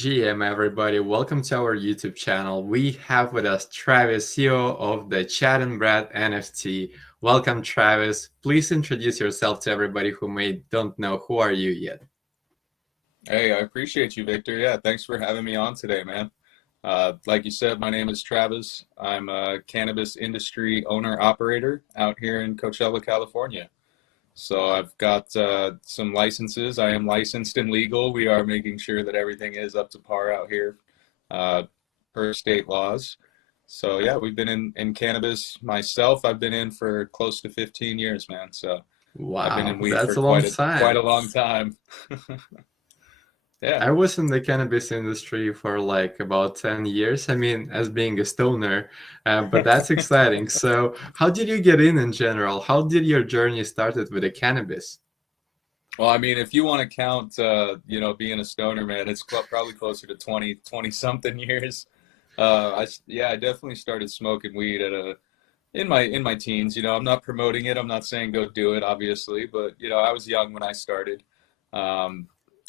GM, everybody. Welcome to our YouTube channel. We have with us Travis, CEO of the Chad and Brad NFT. Welcome, Travis. Please introduce yourself to everybody who may don't know who are you yet. Hey, I appreciate you, Victor. Yeah, thanks for having me on today, man. Like you said, my name is Travis. I'm a cannabis industry owner operator out here in Coachella, California. So I've got some licenses. I am licensed and legal. We are making sure that everything is up to par out here uh, per state laws. So yeah, we've been in cannabis myself. I've been in for close to 15 years, man. So I've been in Wow, weed that's for a long quite time. a long time. Yeah. I was in the cannabis industry for like about 10 years. I mean, as being a stoner, but that's exciting. So, how did you get in general? How did your journey started with the cannabis? Well, I mean, if you want to count, being a stoner, man, it's probably closer to 20 something years. Yeah, I definitely started smoking weed in my teens. I'm not promoting it. I'm not saying go do it, obviously, but I was young when I started. Um,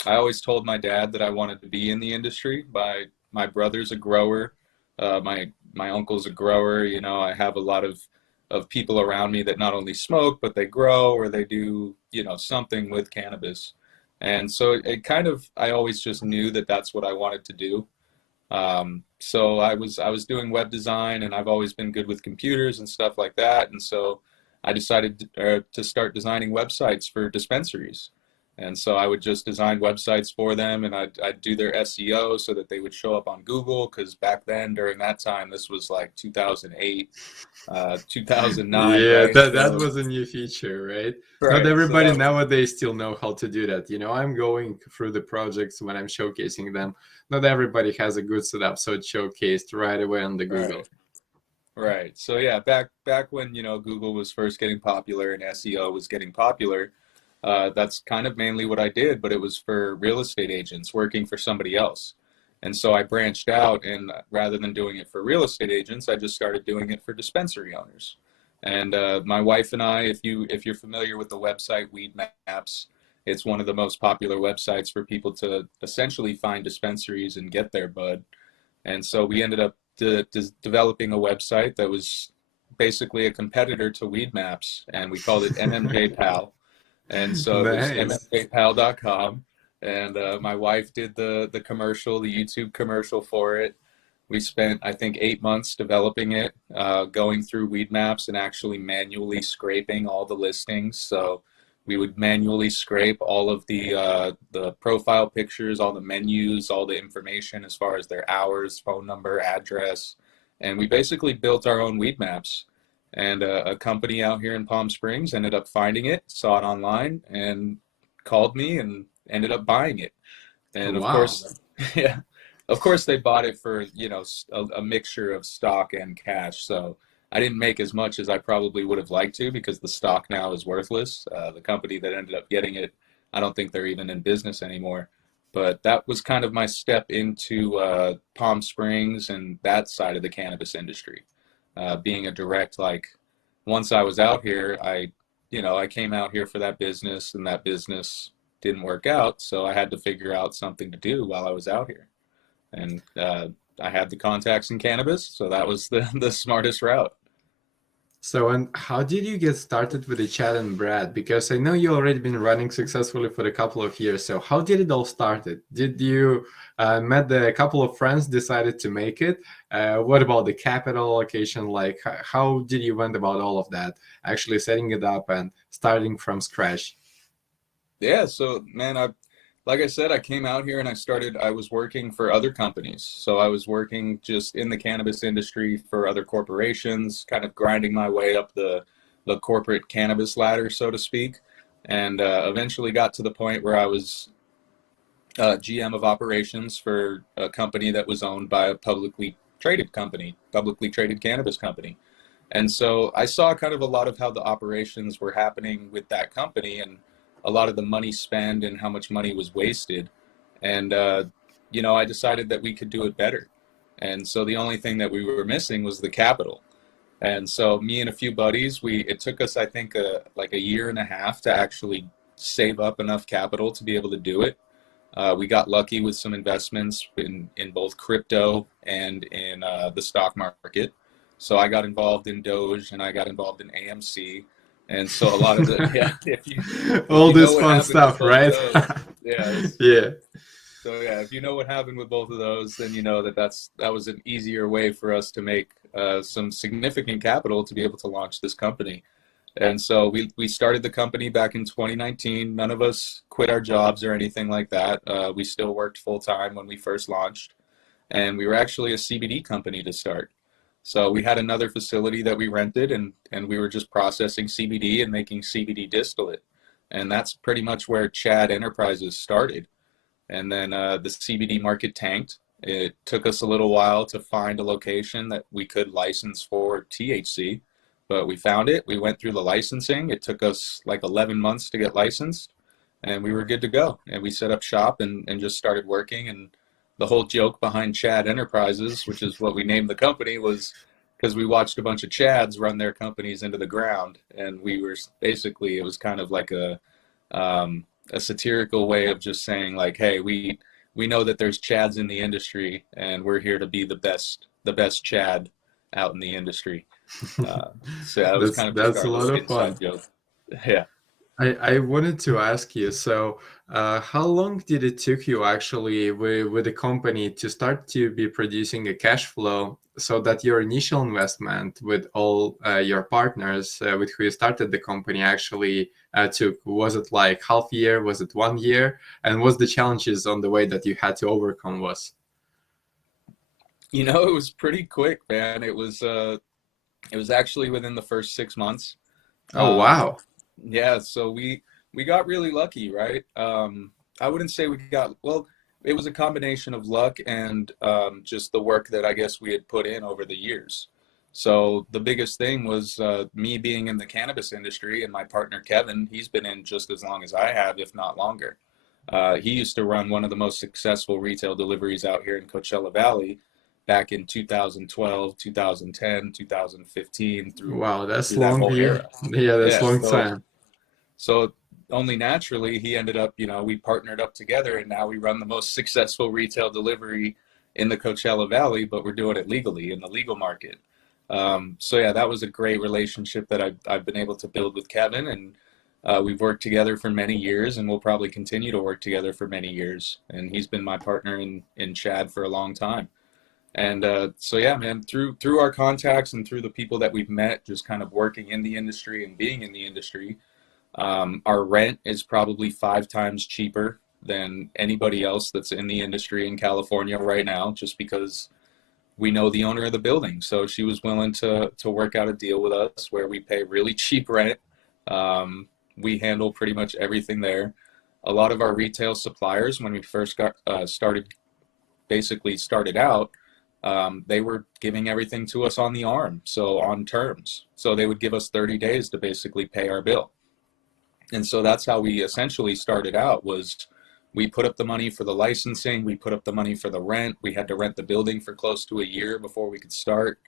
I always told my dad that I wanted to be in the industry. My brother's a grower. My uncle's a grower. I have a lot of people around me that not only smoke, but they grow or they do, something with cannabis. And so it kind of, I always just knew that that's what I wanted to do. So I was doing web design, and I've always been good with computers and stuff like that. And so I decided to start designing websites for dispensaries. And so I would just design websites for them, and I'd do their SEO so that they would show up on Google. Because back then, during that time, this was like 2008, 2009, Yeah, right? that So, was a new feature, right? Not right. So everybody that was nowadays still know how to do that. I'm going through the projects when I'm showcasing them. Not everybody has a good setup, so it's showcased right away on the right. Google. Right. So yeah, back when, Google was first getting popular and SEO was getting popular, that's kind of mainly what I did, but it was for real estate agents working for somebody else. And so I branched out, and rather than doing it for real estate agents, I just started doing it for dispensary owners. And my wife and I, if you're familiar with the website Weed Maps, it's one of the most popular websites for people to essentially find dispensaries and get their bud. And so we ended up developing a website that was basically a competitor to Weed Maps, and we called it MMJPal. And so it was Nice. mmjpal.com. And my wife did the commercial, the YouTube commercial for it. We spent, I think, 8 months developing it, going through Weed Maps and actually manually scraping all the listings. So we would manually scrape all of the profile pictures, all the menus, all the information as far as their hours, phone number, address, and we basically built our own Weed Maps. And a company out here in Palm Springs ended up finding it, saw it online, and called me and ended up buying it. And of Wow. course, yeah, of course they bought it for, a mixture of stock and cash. So I didn't make as much as I probably would have liked to, because the stock now is worthless. The company that ended up getting it, I don't think they're even in business anymore. But that was kind of my step into Palm Springs and that side of the cannabis industry. Being a direct, like, once I was out here, I came out here for that business, and that business didn't work out. So I had to figure out something to do while I was out here. And I had the contacts in cannabis, so that was the smartest route. So, and how did you get started with the Chad and Brad? Because I know you already been running successfully for a couple of years. So, how did it all started? Did you met a couple of friends, decided to make it? What about the capital allocation? Like, how did you went about all of that? Actually setting it up and starting from scratch. Yeah, so man, like I said, I came out here and I was working for other companies. So I was working just in the cannabis industry for other corporations, kind of grinding my way up the corporate cannabis ladder, so to speak. And eventually got to the point where I was GM of operations for a company that was owned by a publicly traded cannabis company. And so I saw kind of a lot of how the operations were happening with that company, and a lot of the money spent and how much money was wasted. And, I decided that we could do it better. And so the only thing that we were missing was the capital. And so me and a few buddies, it took us, I think, like a year and a half to actually save up enough capital to be able to do it. We got lucky with some investments in both crypto and in the stock market. So I got involved in Doge and I got involved in AMC. And so a lot of the, yeah, if All you know this what fun happened with stuff, both of right? those, yeah, Yeah. so yeah, if you know what happened with both of those, then you know that that was an easier way for us to make some significant capital to be able to launch this company. And so we started the company back in 2019. None of us quit our jobs or anything like that. We still worked full time when we first launched, and we were actually a CBD company to start. So we had another facility that we rented, and we were just processing CBD and making CBD distillate, and that's pretty much where Chad Enterprises started. And then the CBD market tanked. It took us a little while to find a location that we could license for THC, but we found it. We went through the licensing. It took us like 11 months to get licensed, and we were good to go. And we set up shop and just started working. And the whole joke behind Chad Enterprises, which is what we named the company, was because we watched a bunch of Chads run their companies into the ground. And we were basically, it was kind of like um, a satirical way of just saying like, hey, we know that there's Chads in the industry, and we're here to be the best Chad out in the industry. So that was kind of just That's our a lot little of inside fun. joke. Yeah. I wanted to ask you, so how long did it took you actually with the company to start to be producing a cash flow so that your initial investment with all your partners with who you started the company actually took? Was it like half year? Was it 1 year? And what's the challenges on the way that you had to overcome was? You know, it was pretty quick, man. It was actually within the first 6 months. Oh, Um, wow. yeah, so we got really lucky, right? I wouldn't say we got, well, it was a combination of luck and just the work that I guess we had put in over the years. So the biggest thing was me being in the cannabis industry, and my partner Kevin, he's been in just as long as I have, if not longer. He used to run one of the most successful retail deliveries out here in Coachella Valley back in 2012, 2010, 2015 Wow, that's through that long. whole Yeah, era. yeah, that's Yeah, long time. so only naturally he ended up, you know, we partnered up together, and now we run the most successful retail delivery in the Coachella Valley, but we're doing it legally in the legal market. So yeah, that was a great relationship that I've been able to build with Kevin, and we've worked together for many years, and we'll probably continue to work together for many years. And he's been my partner in Chad for a long time. And so yeah, man, through our contacts and through the people that we've met, just kind of working in the industry and being in the industry, our rent is probably 5 times cheaper than anybody else that's in the industry in California right now, just because we know the owner of the building. So she was willing to work out a deal with us where we pay really cheap rent. We handle pretty much everything there. A lot of our retail suppliers, when we first got started out, they were giving everything to us on the arm, so on terms. So they would give us 30 days to basically pay our bill. And so that's how we essentially started out. Was we put up the money for the licensing, we put up the money for the rent. We had to rent the building for close to a year before we could start.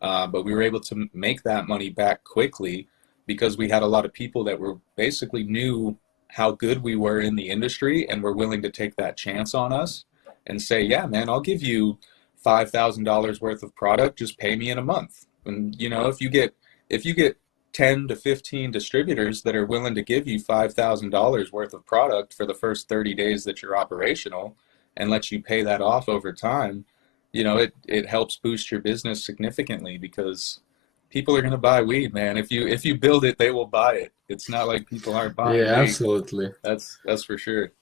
But we were able to make that money back quickly because we had a lot of people that were basically knew how good we were in the industry and were willing to take that chance on us and say, yeah, man, I'll give you $5,000 worth of product, just pay me in a month. And you know, if you get 10 to 15 distributors that are willing to give you $5,000 worth of product for the first 30 days that you're operational and let you pay that off over time, you know, it helps boost your business significantly because people are going to buy weed, man. If you build it, they will buy it. It's not like people aren't buying Yeah, weed. absolutely. That's for sure.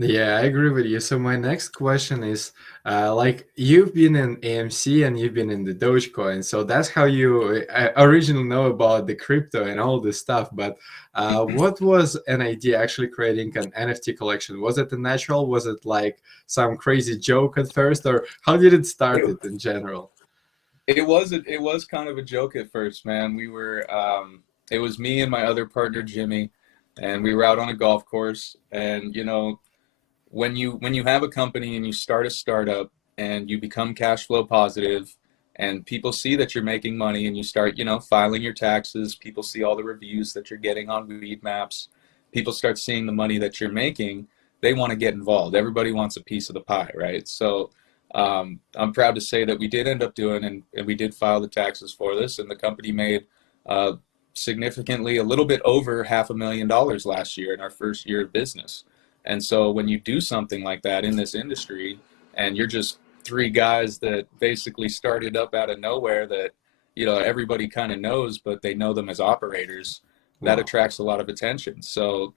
Yeah, I agree with you. So my next question is, like you've been in AMC and you've been in the Dogecoin, so that's how you originally know about the crypto and all this stuff. But what was an idea actually creating an NFT collection? Was it a natural? Was it like some crazy joke at first, or how did it start It, it in general? it was kind of a joke at first, man. It was me and my other partner Jimmy, and we were out on a golf course. And you know, when you have a company and you start a startup and you become cash flow positive, and people see that you're making money, and you start, you know, filing your taxes, people see all the reviews that you're getting on weed maps, people start seeing the money that you're making, they want to get involved. Everybody wants a piece of the pie, right? So I'm proud to say that we did end up doing, and we did file the taxes for this, and the company made uh, significantly a little bit over $500,000 last year in our first year of business. And so when you do something like that in this industry, and you're just three guys that basically started up out of nowhere that, you know, everybody kind of knows, but they know them as operators, that Wow. attracts a lot of attention. So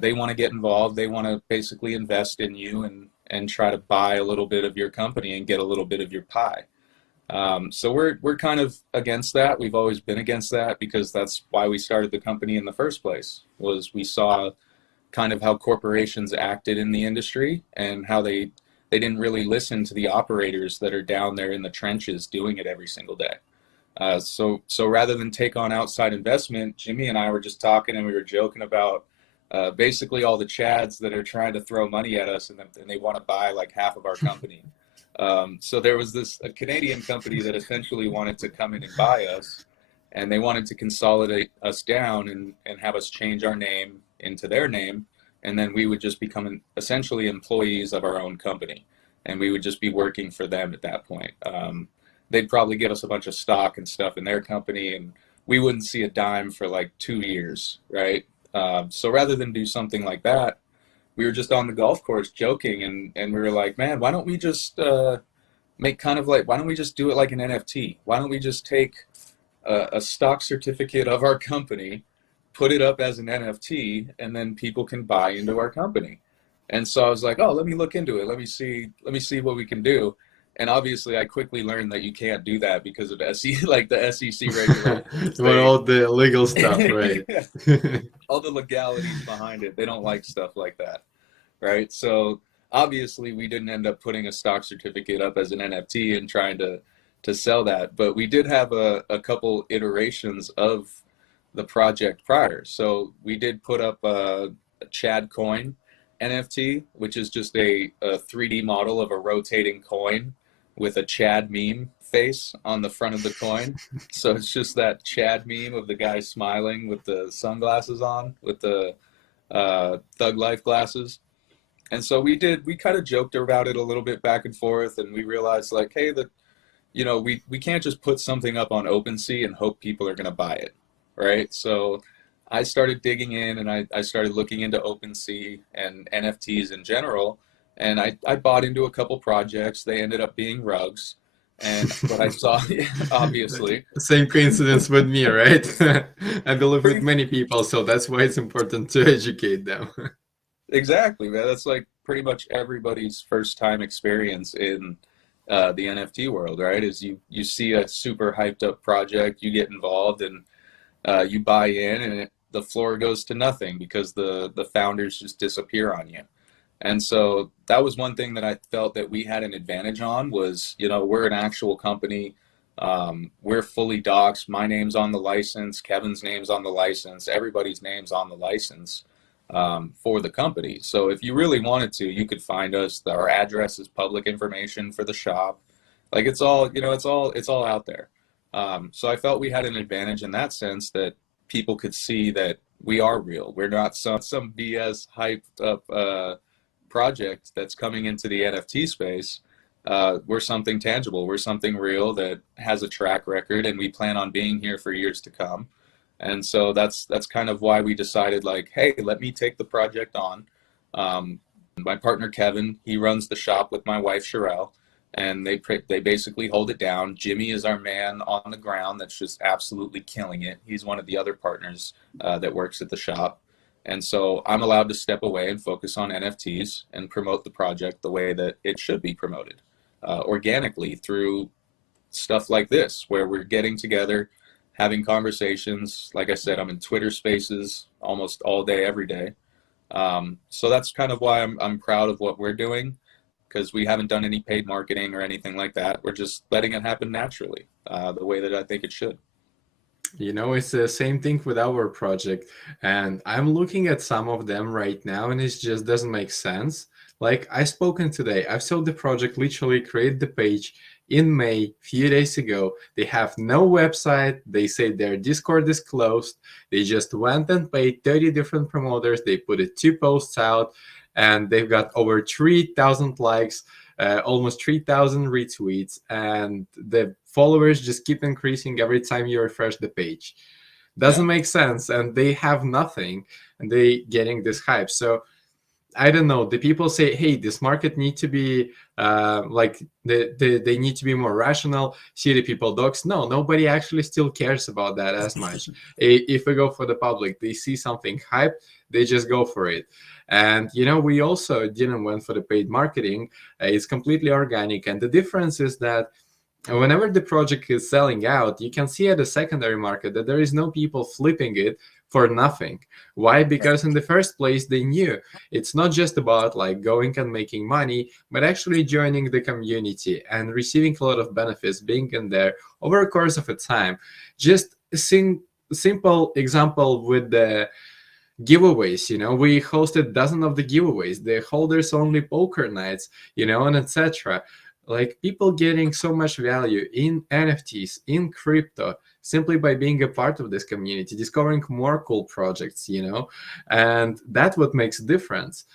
they want to get involved. They want to basically invest in you and try to buy a little bit of your company and get a little bit of your pie. So we're kind of against that. We've always been against that because that's why we started the company in the first place. Was we saw kind of how corporations acted in the industry and how they didn't really listen to the operators that are down there in the trenches doing it every single day. So rather than take on outside investment, Jimmy and I were just talking and we were joking about basically all the Chads that are trying to throw money at us and they want to buy like half of our company. So there was a Canadian company that essentially wanted to come in and buy us, and they wanted to consolidate us down and have us change our name into their name, and then we would just become essentially employees of our own company, and we would just be working for them at that point. They'd probably give us a bunch of stock and stuff in their company, and we wouldn't see a dime for like 2 years, right? So rather than do something like that, we were just on the golf course joking, and we were like, man, why don't we just make kind of like, why don't we just do it like an NFT? Why don't we just take a stock certificate of our company, put it up as an NFT, and then people can buy into our company? And so I was like, oh, let me look into it. Let me see what we can do. And obviously, I quickly learned that you can't do that because of SEC, like the SEC regulations. Well, all the legal stuff, right? All the legalities behind it. They don't like stuff like that, right? So obviously, we didn't end up putting a stock certificate up as an NFT and trying to sell that, but we did have a couple iterations of the project prior. So we did put up a Chad coin NFT, which is just a 3D model of a rotating coin with a Chad meme face on the front of the coin. So it's just that Chad meme of the guy smiling with the sunglasses on, with the Thug Life glasses. And so we kind of joked about it a little bit back and forth, and we realized like, hey, that, you know, we can't just put something up on OpenSea and hope people are going to buy it, right? So I started digging in, and I started looking into OpenSea and NFTs in general, and I bought into a couple projects. They ended up being rugs, and but I saw obviously Same coincidence with me, right? I believe with pretty many people, so that's why it's important to educate them. exactly, man. That's like pretty much everybody's first time experience in the NFT world, right? Is you see a super hyped up project, you get involved, and you buy in, and the floor goes to nothing because the founders just disappear on you. And so that was one thing that I felt that we had an advantage on was, you know, we're an actual company. We're fully doxed. My name's on the license. Kevin's name's on the license. Everybody's name's on the license for the company. So if you really wanted to, you could find us. Our address is public information for the shop. Like it's all, you know, it's all out there. So I felt we had an advantage in that sense that people could see that we are real. We're not some BS hyped up project that's coming into the NFT space. We're something tangible. We're something real that has a track record, and we plan on being here for years to come. And so that's kind of why we decided, like, hey, let me take the project on. My partner Kevin, he runs the shop with my wife Sherelle, and they basically hold it down. Jimmy is our man on the ground that's just absolutely killing it. He's one of the other partners that works at the shop. And so I'm allowed to step away and focus on NFTs and promote the project the way that it should be promoted, organically through stuff like this, where we're getting together, having conversations. Like I said, I'm in Twitter spaces almost all day, every day. So that's kind of why I'm proud of what we're doing, because we haven't done any paid marketing or anything like that. We're just letting it happen naturally, the way that I think it should. You know, it's the same thing with our project, and I'm looking at some of them right now, and it just doesn't make sense. Like I spoken today, I've sold the project, literally created the page in May, few days ago. They have no website. They say their Discord is closed. They just went and paid 30 different promoters. They put it 2 posts out, and they've got over 3,000 likes, almost 3,000 retweets, and the followers just keep increasing every time you refresh the page. Doesn't Yeah. make sense, and they have nothing, and they getting this hype. So I don't know. The people say, "Hey, this market need to be like they need to be more rational." See the people docs. No, nobody actually still cares about that as much. If we go for the public, they see something hype, they just go for it. And we also didn't went for the paid marketing. It's completely organic, and the difference is that whenever the project is selling out, you can see at the secondary market that there is no people flipping it for nothing. Why? Because in the first place, they knew it's not just about like going and making money, but actually joining the community and receiving a lot of benefits being in there over a course of a time. Just a simple example with the giveaways. We hosted dozens of the giveaways, the holders only poker nights, and etc. Like people getting so much value in NFTs, in crypto, simply by being a part of this community, discovering more cool projects, and that's what makes a difference.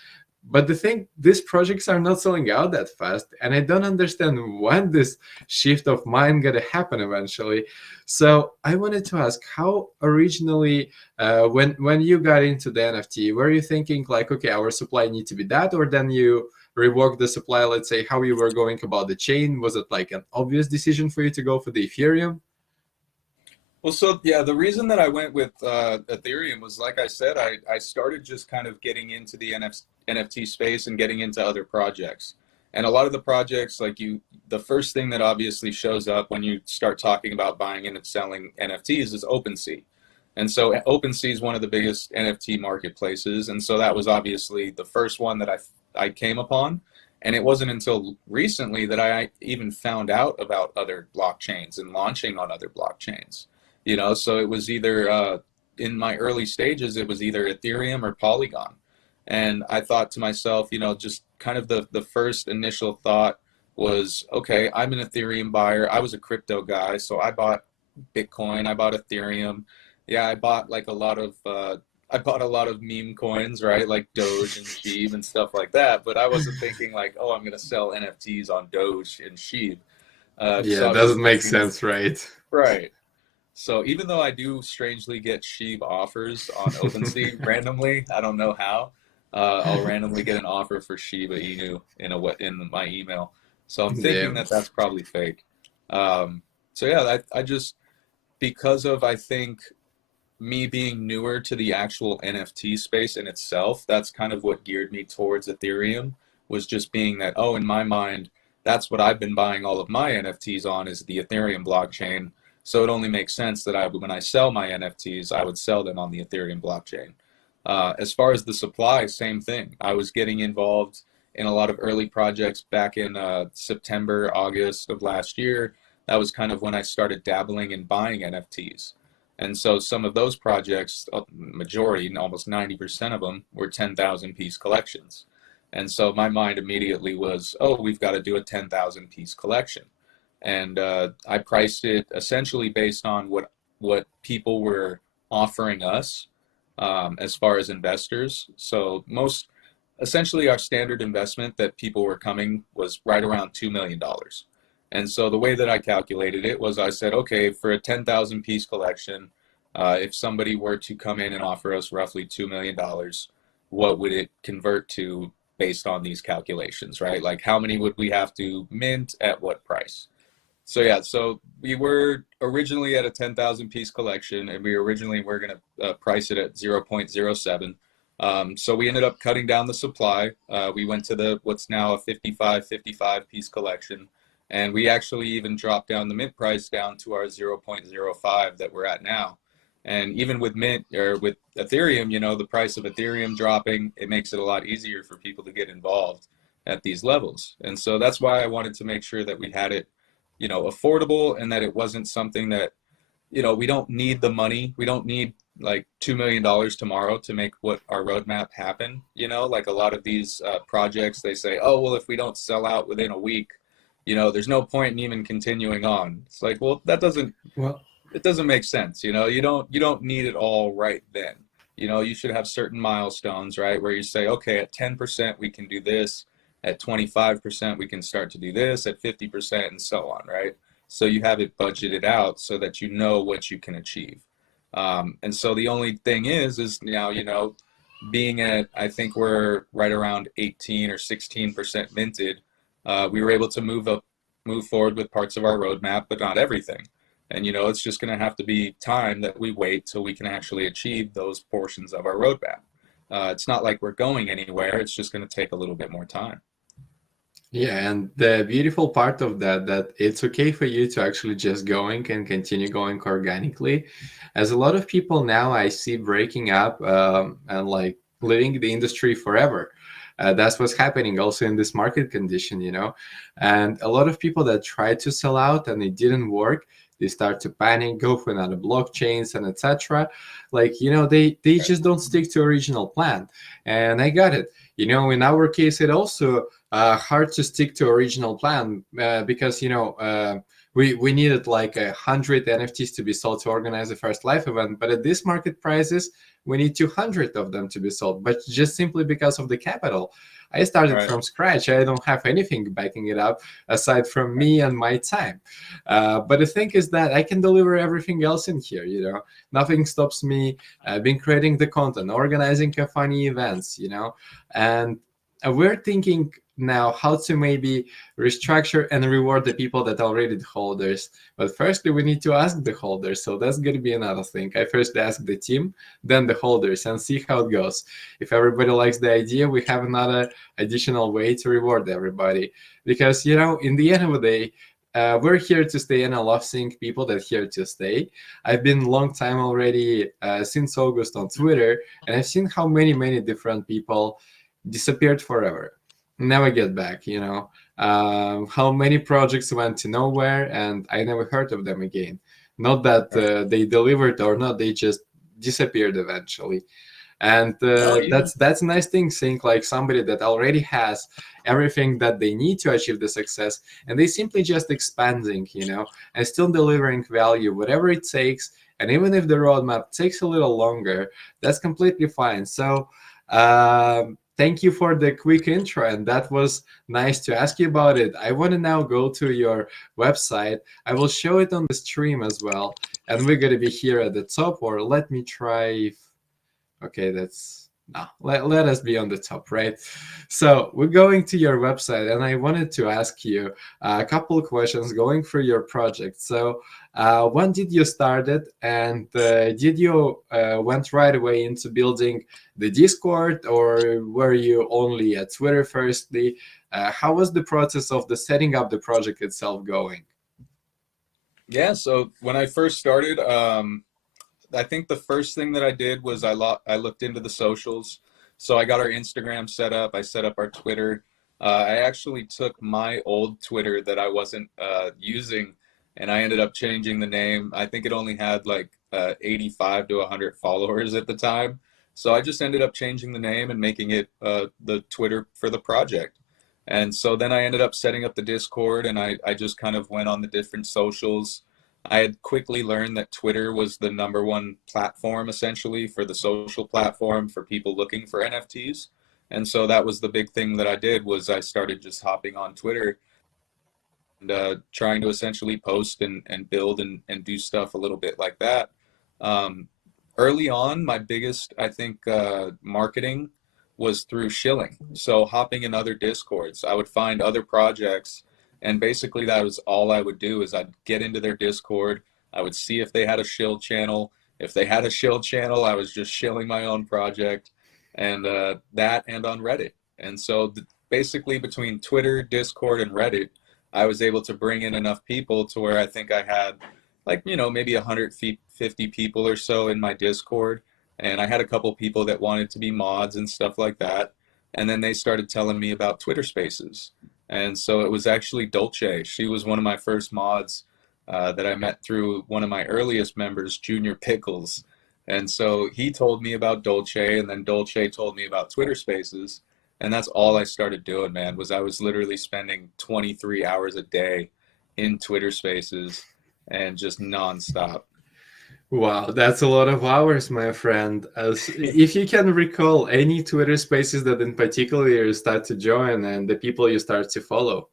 But the thing, these projects are not selling out that fast, and I don't understand when this shift of mind gonna happen eventually. So I wanted to ask, how originally, when you got into the NFT, were you thinking like, okay, our supply need to be that, or then you rework the supply? Let's say how you were going about the chain. Was it like an obvious decision for you to go for the Ethereum? Well, so yeah, the reason that I went with Ethereum was, like I said, I started just kind of getting into the NFT space and getting into other projects. And a lot of the projects, like the first thing that obviously shows up when you start talking about buying and selling NFTs is OpenSea. And so OpenSea is one of the biggest NFT marketplaces. And so that was obviously the first one that I came upon. And it wasn't until recently that I even found out about other blockchains and launching on other blockchains. So it was either in my early stages, it was either Ethereum or Polygon. And I thought to myself, just kind of the first initial thought was, okay, I'm an Ethereum buyer. I was a crypto guy, so I bought Bitcoin, I bought Ethereum. Yeah, I bought a lot of meme coins, right? Like Doge and Sheeb and stuff like that. But I wasn't thinking like, oh, I'm gonna sell NFTs on Doge and Sheeb. Just Yeah, doesn't obviously make seems sense, right? right. So even though I do strangely get Sheeb offers on OpenSea randomly, I don't know how. I'll randomly get an offer for Shiba Inu in my email. So I'm thinking Yeah. that that's probably fake. So yeah, I just, because of, I think, me being newer to the actual NFT space in itself, that's kind of what geared me towards Ethereum, was just being that, oh, in my mind, that's what I've been buying all of my NFTs on, is the Ethereum blockchain. So it only makes sense that when I sell my NFTs, I would sell them on the Ethereum blockchain. As far as the supply, same thing. I was getting involved in a lot of early projects back in September, August of last year. That was kind of when I started dabbling in buying NFTs. And so some of those projects, majority, almost 90% of them, were 10,000 piece collections. And so my mind immediately was, oh, we've got to do a 10,000 piece collection. And I priced it essentially based on what people were offering us as far as investors. So essentially our standard investment that people were coming was right around $2 million. And so the way that I calculated it was, I said, okay, for a 10,000 piece collection, if somebody were to come in and offer us roughly $2 million, what would it convert to based on these calculations, right? Like how many would we have to mint at what price? So yeah, so we were originally at a 10,000 piece collection, and we originally were going to price it at 0.07. So we ended up cutting down the supply. We went to what's now a 55 piece collection, and we actually even dropped down the mint price down to our 0.05 that we're at now. And even with mint, or with Ethereum, the price of Ethereum dropping, it makes it a lot easier for people to get involved at these levels. And so that's why I wanted to make sure that we had it, affordable, and that it wasn't something that, we don't need the money. We don't need like $2 million tomorrow to make what our roadmap happen. Like a lot of these projects, they say, oh, well, if we don't sell out within a week, there's no point in even continuing on. It's like, well, Well, it doesn't make sense. You don't need it all right then. you should have certain milestones, right? Where you say, okay, at 10% we can do this, at 25% we can start to do this, at 50% and so on, right? So you have it budgeted out so that you know what you can achieve. And so the only thing is now, being at, I think we're right around 18 or 16% minted, we were able to move forward with parts of our roadmap, but not everything. And it's just going to have to be time that we wait till we can actually achieve those portions of our roadmap. It's not like we're going anywhere. It's just going to take a little bit more time. Yeah, and the beautiful part of that it's okay for you to actually just going and continue going organically. As a lot of people now I see breaking up and like leaving the industry forever. That's what's happening also in this market condition, And a lot of people that tried to sell out and it didn't work, they start to panic, go for another blockchains and etc. Like, they just don't stick to original plan. And I got it. In our case, it also hard to stick to original plan because we needed like 100 NFTs to be sold to organize the first live event, but at this market prices we need 200 of them to be sold, but just simply because of the capital. I started Right. from scratch. I don't have anything backing it up aside from me and my time. But the thing is that I can deliver everything else in here. Nothing stops me. I've been creating the content, organizing funny events. And we're thinking now how to maybe restructure and reward the people that are already the holders. But firstly, we need to ask the holders. So that's going to be another thing. I first ask the team, then the holders, and see how it goes. If everybody likes the idea, we have another additional way to reward everybody. Because, in the end of the day, we're here to stay, and I love seeing people that are here to stay. I've been long time already, since August on Twitter, and I've seen how many different people disappeared forever, never get back. How many projects went to nowhere, and I never heard of them again. Not that Right. they delivered or not, they just disappeared eventually. And No, that's a nice thing, seeing like somebody that already has everything that they need to achieve the success, and they simply just expanding, and still delivering value whatever it takes. And even if the roadmap takes a little longer, that's completely fine. So thank you for the quick intro, and that was nice to ask you about it. I want to now go to your website. I will show it on the stream as well, and we're going to be here at the top, or let me try if okay, that's no. Let us be on the top, right? So we're going to your website, and I wanted to ask you a couple of questions going through your project. So, when did you start it, and did you went right away into building the Discord, or were you only at Twitter firstly? How was the process of the setting up the project itself going? Yeah. So when I first started, I think the first thing that I did was I looked into the socials. So I got our Instagram set up. I set up our Twitter. I actually took my old Twitter that I wasn't using, and I ended up changing the name. I think it only had like 85 to 100 followers at the time. So I just ended up changing the name and making it the Twitter for the project. And so then I ended up setting up the Discord, and I just kind of went on the different socials. I had quickly learned that Twitter was the number one platform essentially for the social platform for people looking for NFTs. And so that was the big thing that I did was I started just hopping on Twitter and trying to essentially post and build and do stuff a little bit like that. Um, Early on, my biggest, I think, marketing was through shilling. So hopping in other discords, I would find other projects, and basically that was all I would do is I'd get into their Discord. I would see if they had a shill channel. If they had a shill channel, I was just shilling my own project, and that and on Reddit. And so basically between Twitter, Discord, and Reddit, I was able to bring in enough people to where I think I had like, maybe 150 people or so in my Discord. And I had a couple people that wanted to be mods and stuff like that. And then they started telling me about Twitter Spaces. And so it was actually Dolce. She was one of my first mods that I met through one of my earliest members, Junior Pickles. And so he told me about Dolce, and then Dolce told me about Twitter Spaces. And that's all I started doing, man, was I was literally spending 23 hours a day in Twitter Spaces and just nonstop. Wow, that's a lot of hours, my friend. As if you can recall any Twitter spaces that in particular you start to join and the people you start to follow.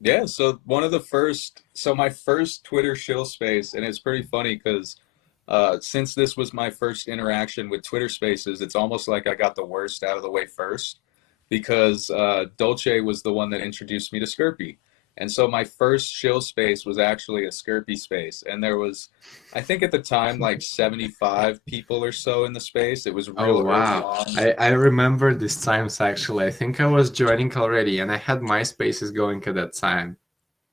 Yeah, so my first Twitter shill space, and it's pretty funny because since this was my first interaction with Twitter Spaces, it's almost like I got the worst out of the way first because Dolce was the one that introduced me to Skirpy. And so my first shill space was actually a Skirpy space. And there was, I think at the time, like 75 people or so in the space. It was Oh real early wow. on. I remember these times actually. I think I was joining already and I had my spaces going at that time.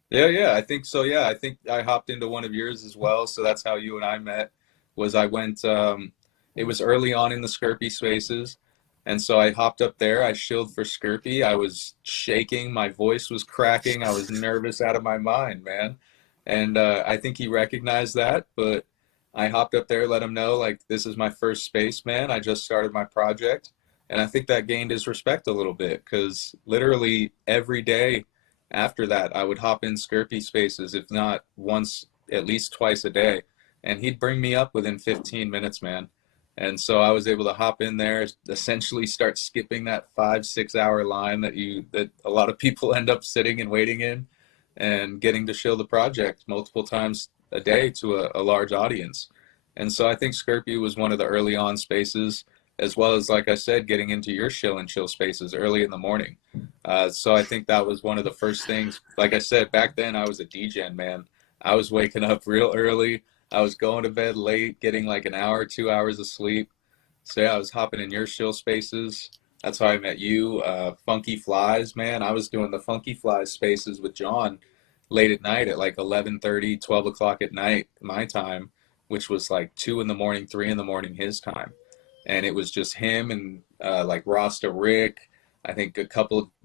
Yeah, yeah, I think so. Yeah, I think I hopped into one of yours as well. So that's how you and I met. Was I went it was early on in the Skirpy spaces. And so I hopped up there. I shilled for Skirpy. I was shaking, my voice was cracking. I was nervous out of my mind, man. And I think he recognized that, but I hopped up there, let him know like this is my first space, man. I just started my project. And I think that gained his respect a little bit because literally every day after that, I would hop in Skirpy spaces, if not once, at least twice a day, and he'd bring me up within 15 minutes, man. And so I was able to hop in there, essentially start skipping that 5, 6 hour line that a lot of people end up sitting and waiting in, and getting to show the project multiple times a day to a large audience. And so I think Skirpy was one of the early on spaces, as well as, like I said, getting into your shill and chill spaces early in the morning. So I think that was one of the first things. Like I said, back then I was a DGen, man. I was waking up real early. I was going to bed late, getting like an hour, 2 hours of sleep. So yeah, I was hopping in your chill spaces. That's how I met you. Funky Flies, man. I was doing the Funky Flies spaces with John late at night at like 11:30, 12 o'clock at night, my time, which was like 2 in the morning, 3 in the morning, his time. And it was just him and like Rasta Rick. I think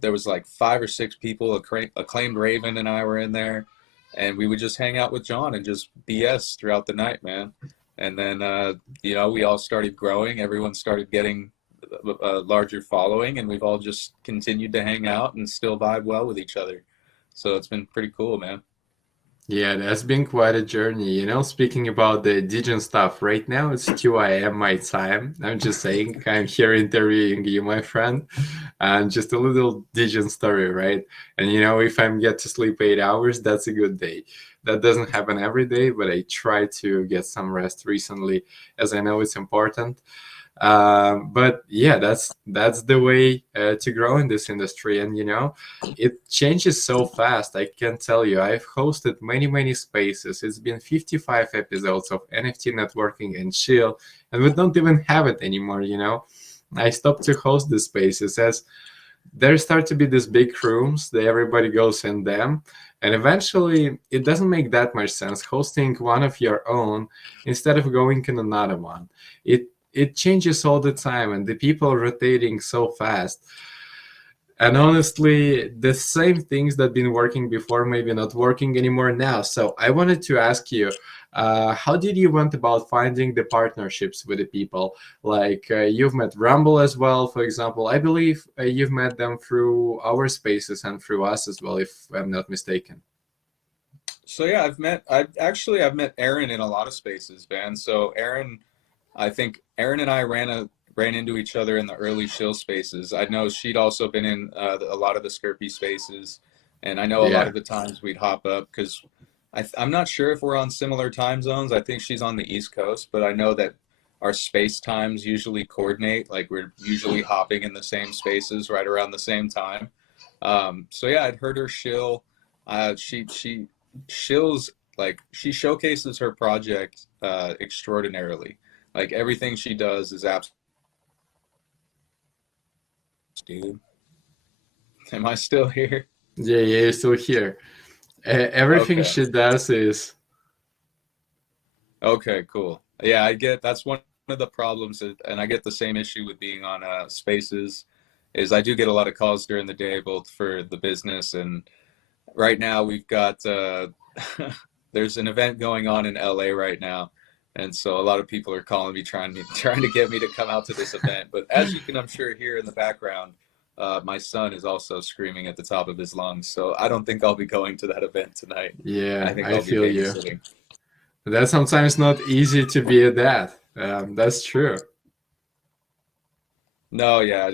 there was like 5 or 6 people. Acclaimed Raven and I were in there, and we would just hang out with John and just BS throughout the night, man. And then, we all started growing. Everyone started getting a larger following, and we've all just continued to hang out and still vibe well with each other. So it's been pretty cool, man. Yeah, that's been quite a journey. Speaking about the Dijon stuff, right now it's 2 a.m. my time. I'm just saying, I'm here interviewing you, my friend. And just a little Dijon story, right? And if I get to sleep 8 hours, that's a good day. That doesn't happen every day, but I try to get some rest recently, as I know it's important. But yeah, that's the way to grow in this industry, and it changes so fast. I can tell you, I've hosted many spaces. It's been 55 episodes of NFT networking and chill, and we don't even have it anymore. I stopped to host the spaces as there start to be these big rooms that everybody goes in them, and eventually it doesn't make that much sense hosting one of your own instead of going in another one. It changes all the time and the people are rotating so fast, and honestly the same things that been working before maybe not working anymore now. So I wanted to ask you, how did you went about finding the partnerships with the people? Like you've met Rumble as well, for example. I believe you've met them through our spaces and through us as well, if I'm not mistaken. So yeah, I've met Aaron in a lot of spaces, man. So Aaron, I think Aaron and I ran into each other in the early shill spaces. I know she'd also been in a lot of the Skirpy spaces, and I know a lot Yeah. of the times we'd hop up because I'm not sure if we're on similar time zones. I think she's on the East Coast, but I know that our space times usually coordinate. Like we're usually hopping in the same spaces right around the same time. So yeah, I'd heard her shill. She shills, like she showcases her project extraordinarily. Like everything she does is absolutely, dude. Am I still here? Yeah, yeah, you're still here. Everything Okay. she does is Okay, cool. Yeah, I get that's one of the problems, and I get the same issue with being on spaces, is I do get a lot of calls during the day, both for the business and right now we've got there's an event going on in LA right now, and so a lot of people are calling me trying to get me to come out to this event. But as you can, I'm sure, hear in the background, my son is also screaming at the top of his lungs. So I don't think I'll be going to that event tonight. I yeah, think I I'll be feel you. babysitting. That's sometimes not easy to be a dad. That's true. No, yeah,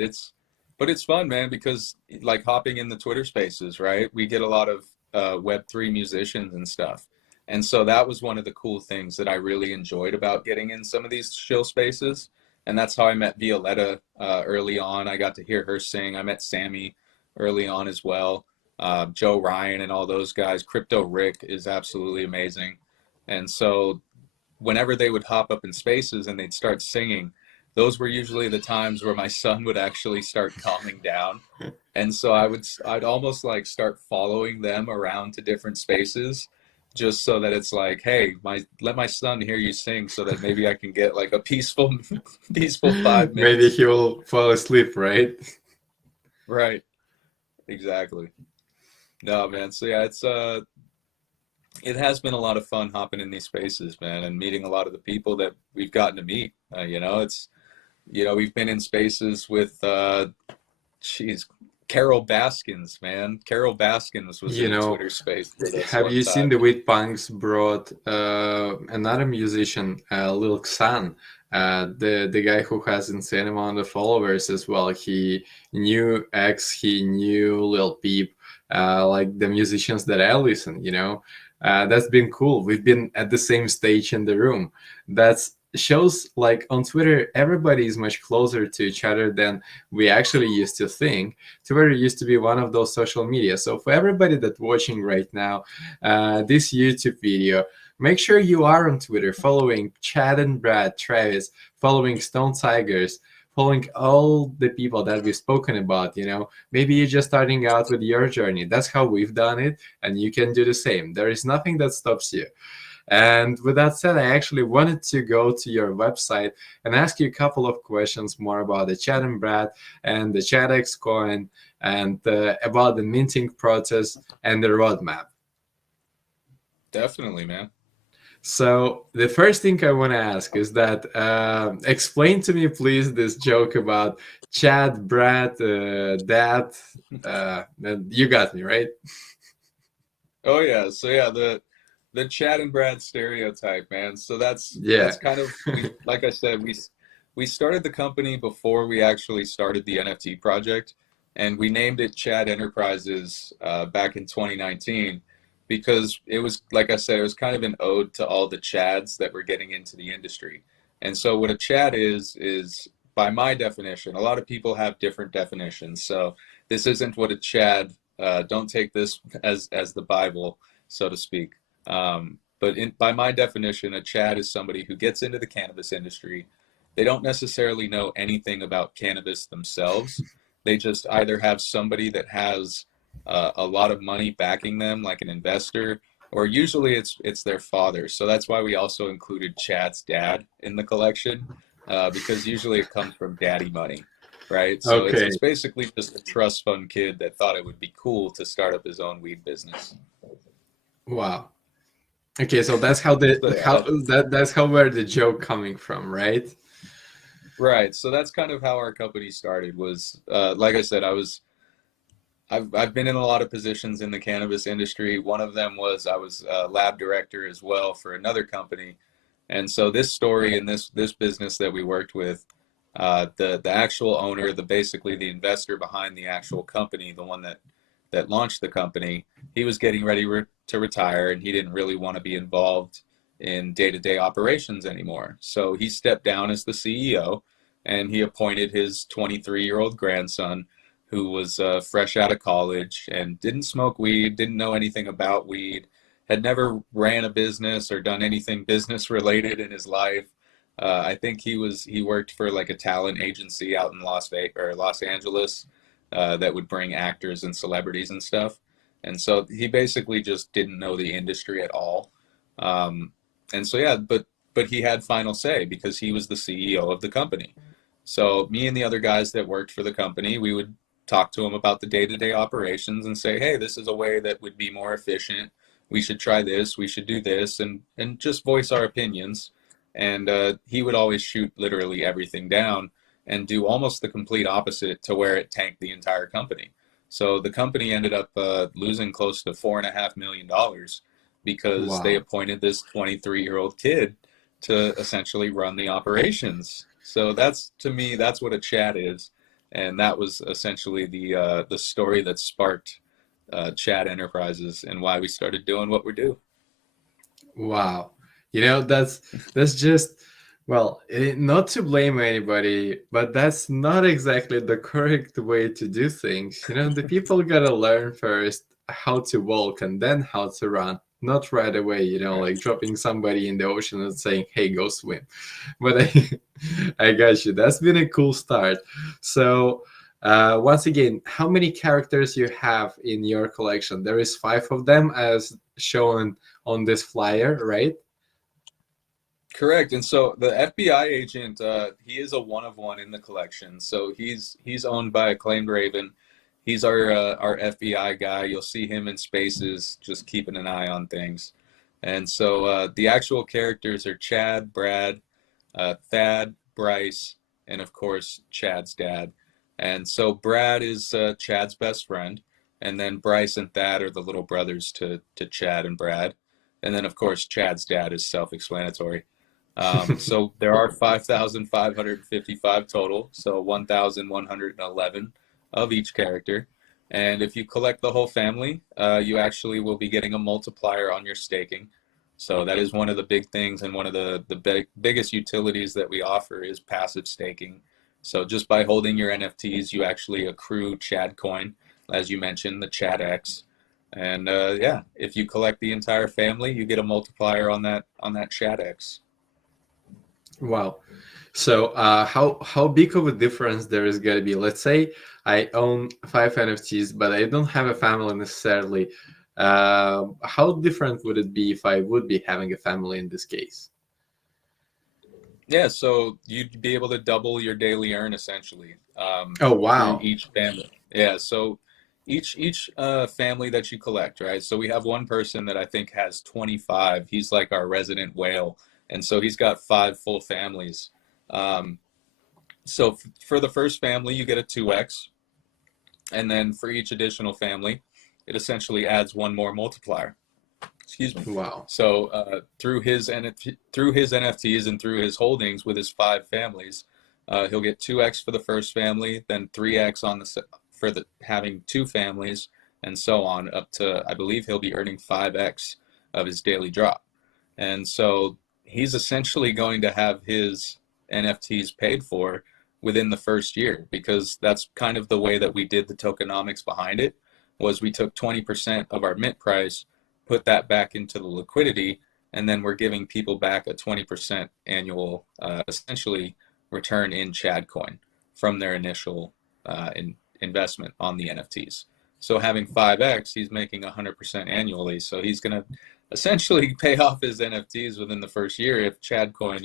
but it's fun, man, because like hopping in the Twitter spaces, right? We get a lot of Web3 musicians and stuff. And so that was one of the cool things that I really enjoyed about getting in some of these chill spaces. And that's how I met Violetta early on. I got to hear her sing. I met Sammy early on as well. Joe Ryan and all those guys. Crypto Rick is absolutely amazing. And so whenever they would hop up in spaces and they'd start singing, those were usually the times where my son would actually start calming down. And so I'd almost like start following them around to different spaces just so that it's like, hey, let my son hear you sing so that maybe I can get like a peaceful peaceful five Maybe minutes. he will fall asleep, right? Right. Exactly. No, man. So yeah, it has been a lot of fun hopping in these spaces, man, and meeting a lot of the people that we've gotten to meet. We've been in spaces with, geez, Carol Baskins, man. Carol Baskins was You in a know, Twitter space with us have one you seen time. the Wheat Punks brought another musician, Lil Xan, the guy who has insane amount of followers as well. He knew X, he knew Lil Peep, like the musicians that I listen. That's been cool. We've been at the same stage in the room. That's shows like on Twitter, everybody is much closer to each other than we actually used to think. Twitter used to be one of those social media. So for everybody that's watching right now, this YouTube video, make sure you are on Twitter, following Chad and Brad, Travis, following Stone Tigers, following all the people that we've spoken about. Maybe you're just starting out with your journey. That's how we've done it, and you can do the same. There is nothing that stops you. And with that said, I actually wanted to go to your website and ask you a couple of questions more about the Chat and Brad and the ChatX coin and about the minting process and the roadmap. Definitely, man. So the first thing I want to ask is that explain to me, please, this joke about Chad, Brad, Dad. You got me right. Oh yeah. So yeah, the Chad and Brad stereotype, man. So Yeah. that's kind of like I said, we started the company before we actually started the NFT project, and we named it Chad Enterprises back in 2019 because it was like I said, it was kind of an ode to all the Chads that were getting into the industry. And so what a Chad is by my definition, a lot of people have different definitions. So this isn't what a Chad. Don't take this as the Bible, so to speak. But by my definition, a Chad is somebody who gets into the cannabis industry. They don't necessarily know anything about cannabis themselves. They just either have somebody that has a lot of money backing them, like an investor, or usually it's their father. So that's why we also included Chad's dad in the collection, because usually it comes from daddy money, right? So it's Okay. it's basically just a trust fund kid that thought it would be cool to start up his own weed business. Wow. Okay, so that's how the So yeah, how that's how where the joke coming from, right? right. So that's kind of how our company started. Was like I said, I've been in a lot of positions in the cannabis industry. One of them was I was lab director as well for another company, and so this story and this business that we worked with, the actual owner, the basically the investor behind the actual company, the one that launched the company, he was getting ready to retire, and he didn't really want to be involved in day-to-day operations anymore. So he stepped down as the CEO, and he appointed his 23-year-old grandson, who was fresh out of college and didn't smoke weed, didn't know anything about weed, had never ran a business or done anything business related in his life. I think he worked for like a talent agency out in Las Vegas or Los Angeles, that would bring actors and celebrities and stuff. And so he basically just didn't know the industry at all. Um, and so yeah, but he had final say because he was the CEO of the company. So me and the other guys that worked for the company, we would talk to him about the day-to-day operations and say, hey, this is a way that would be more efficient. We should try this. We should do this, and just voice our opinions. And he would always shoot literally everything down and do almost the complete opposite to where it tanked the entire company. So the company ended up losing close to $4.5 million because they Wow. appointed this 23-year-old kid to essentially run the operations. So that's, to me, that's what a chat is. And that was essentially the story that sparked Chat Enterprises and why we started doing what we do. Wow. That's just, well, not to blame anybody, but that's not exactly the correct way to do things. The people gotta learn first how to walk and then how to run. Not right away, Right. like dropping somebody in the ocean and saying, "Hey, go swim." But I got you. That's been a cool start. So, once again, how many characters you have in your collection? There is 5 of them as shown on this flyer, right? Correct. And so the FBI agent, he is a one of one in the collection. So he's owned by Acclaimed Raven. He's our FBI guy. You'll see him in spaces, just keeping an eye on things. And so the actual characters are Chad, Brad, Thad, Bryce, and of course Chad's dad. And so Brad is Chad's best friend, and then Bryce and Thad are the little brothers to Chad and Brad. And then of course Chad's dad is self-explanatory. So there are 5,555 total, so 1,111 of each character. And if you collect the whole family, you actually will be getting a multiplier on your staking. So that is one of the big things, and one of the biggest utilities that we offer is passive staking. So just by holding your NFTs, you actually accrue Chad coin, as you mentioned, the Chad X. And yeah, if you collect the entire family, you get a multiplier on that Chad X. Wow. So, how big of a difference there is going to be? Let's say I own 5 NFTs, but I don't have a family necessarily. How different would it be if I would be having a family in this case? Yeah, so you'd be able to double your daily earn essentially Oh, through wow. each family. Yeah, so each family that you collect, right? So we have one person that I think has 25. He's like our resident whale, and so he's got 5 full families. Um, so for the first family, you get a 2x, and then for each additional family, it essentially adds one more multiplier. Excuse me. Wow. So through his NFTs and through his holdings with his 5 families, he'll get 2x for the first family, then 3x on for the having 2 families, and so on up to, I believe he'll be earning 5x of his daily drop. And so he's essentially going to have his NFTs paid for within the first year, because that's kind of the way that we did the tokenomics behind it. Was we took 20% of our mint price, put that back into the liquidity, and then we're giving people back a 20% annual, essentially, return in Chad coin from their initial investment on the NFTs. So having 5x, he's making 100% annually. So he's going to essentially pay off his NFTs within the first year. If Chad coin,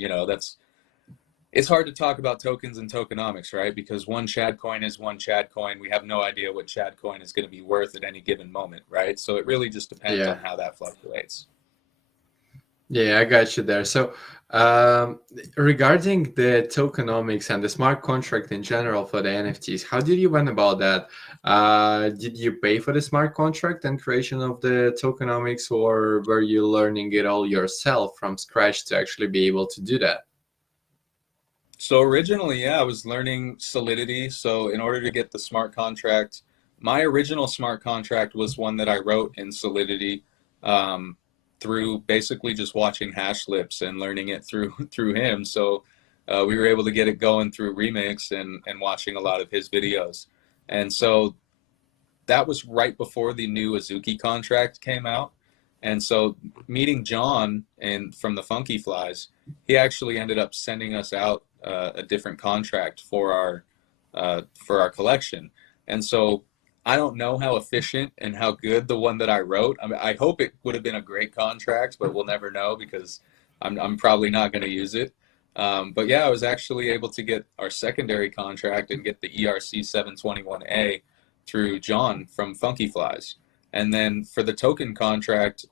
it's hard to talk about tokens and tokenomics, right? Because one Chad coin is one Chad coin. We have no idea what Chad coin is going to be worth at any given moment, right? So it really just depends Yeah. on how that fluctuates. Yeah, I got you there. So, regarding the tokenomics and the smart contract in general for the NFTs, how did you went about that? Did you pay for the smart contract and creation of the tokenomics, or were you learning it all yourself from scratch to actually be able to do that? So originally, yeah, I was learning Solidity. So in order to get the smart contract, my original smart contract was one that I wrote in Solidity, um, through basically just watching hash lips and learning it through through him. So we were able to get it going through Remix and watching a lot of his videos. And so that was right before the new Azuki contract came out. And so meeting John and from the Funky Flies, he actually ended up sending us out a different contract for our collection. And so I don't know how efficient and how good the one that I wrote. I mean, I hope it would have been a great contract, but we'll never know because I'm probably not going to use it. But yeah, I was actually able to get our secondary contract and get the ERC 721A through John from Funky Flies. And then for the token contract,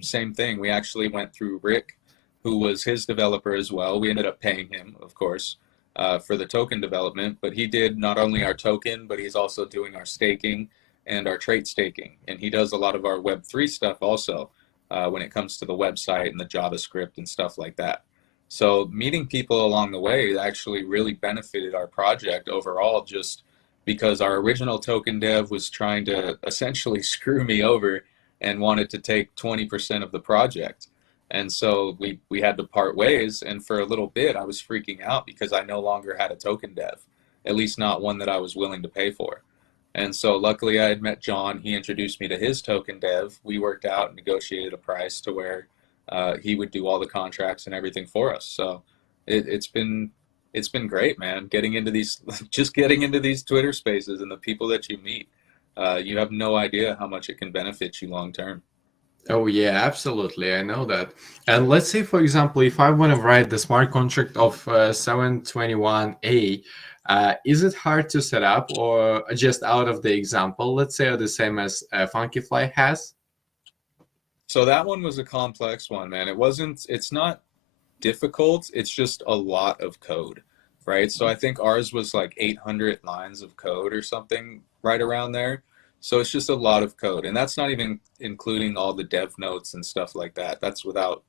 same thing. We actually went through Rick, who was his developer as well. We ended up paying him, of course, for the token development, but he did not only our token, but he's also doing our staking and our trait staking. And he does a lot of our Web3 stuff also. when it comes to the website and the JavaScript and stuff like that. So meeting people along the way actually really benefited our project overall, just because our original token dev was trying to essentially screw me over and wanted to take 20% of the project. And so we had to part ways. And for a little bit, I was freaking out because I no longer had a token dev, at least not one that I was willing to pay for. And so luckily I had met John. He introduced me to his token dev. We worked out and negotiated a price to where he would do all the contracts and everything for us. So it's been great, man. Getting into these, just getting into these Twitter spaces and the people that you meet. You have no idea how much it can benefit you long term. Oh yeah, absolutely. I know that. And let's say, for example, if I want to write the smart contract of 721A, is it hard to set up, or just out of the example, let's say, are the same as Funkyfly has? So that one was a complex one, man. It's not difficult. It's just a lot of code, right? So I think ours was like 800 lines of code or something right around there. So it's just a lot of code. And that's not even including all the dev notes and stuff like that. That's without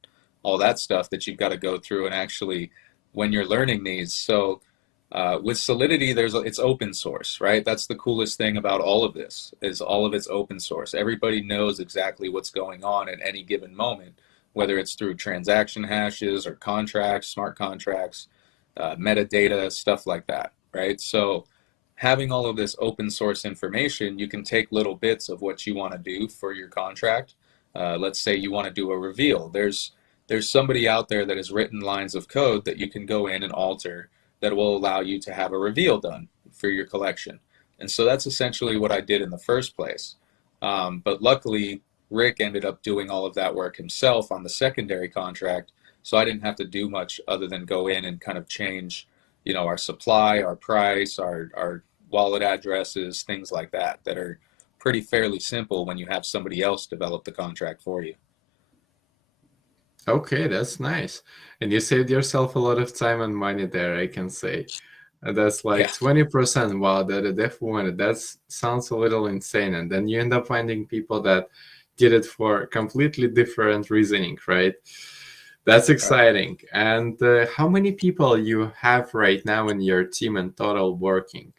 all that stuff that you've got to go through and actually when you're learning these. So with Solidity, it's open source, right? That's the coolest thing about all of this is all of it's open source. Everybody knows exactly what's going on at any given moment, whether it's through transaction hashes or contracts, smart contracts, metadata, stuff like that, right? So having all of this open source information, you can take little bits of what you want to do for your contract. Let's say you want to do a reveal. There's somebody out there that has written lines of code that you can go in and alter that will allow you to have a reveal done for your collection. And so that's essentially what I did in the first place. But luckily, Rick ended up doing all of that work himself on the secondary contract. So I didn't have to do much other than go in and kind of change, our supply, our price, our wallet addresses, things like that, that are pretty fairly simple when you have somebody else develop the contract for you. Okay, that's nice. And you saved yourself a lot of time and money there, I can say. That's like Yeah. 20%. Wow, that a def one. That sounds a little insane. And then you end up finding people that did it for completely different reasoning, right? That's Right. exciting. And how many people you have right now in your team in total working?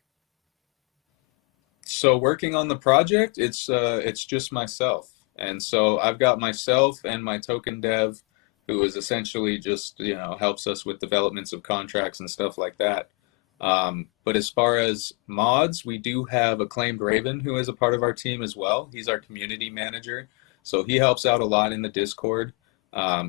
So working on the project, it's just myself. And so I've got myself and my token dev who is essentially just, helps us with developments of contracts and stuff like that. But as far as mods, we do have Acclaimed Raven who is a part of our team as well. He's our community manager. So he helps out a lot in the Discord.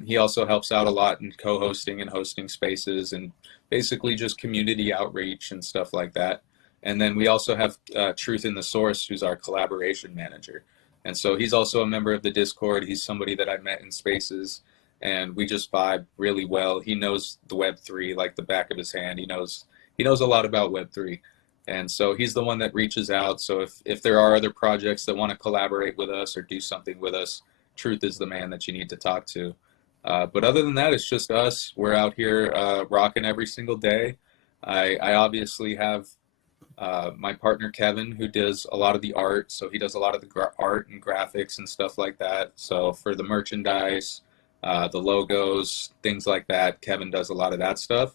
He also helps out a lot in co-hosting and hosting spaces and basically just community outreach and stuff like that. And then we also have Truth in the Source, who's our collaboration manager. And so he's also a member of the Discord. He's somebody that I met in spaces, and we just vibe really well. He knows the Web3 like the back of his hand. He knows a lot about Web3. And so he's the one that reaches out. So if there are other projects that want to collaborate with us or do something with us, Truth is the man that you need to talk to. But other than that, it's just us. We're out here rocking every single day. I obviously have my partner Kevin, who does a lot of the art. So he does a lot of the art and graphics and stuff like that. So for the merchandise, the logos, things like that, Kevin does a lot of that stuff.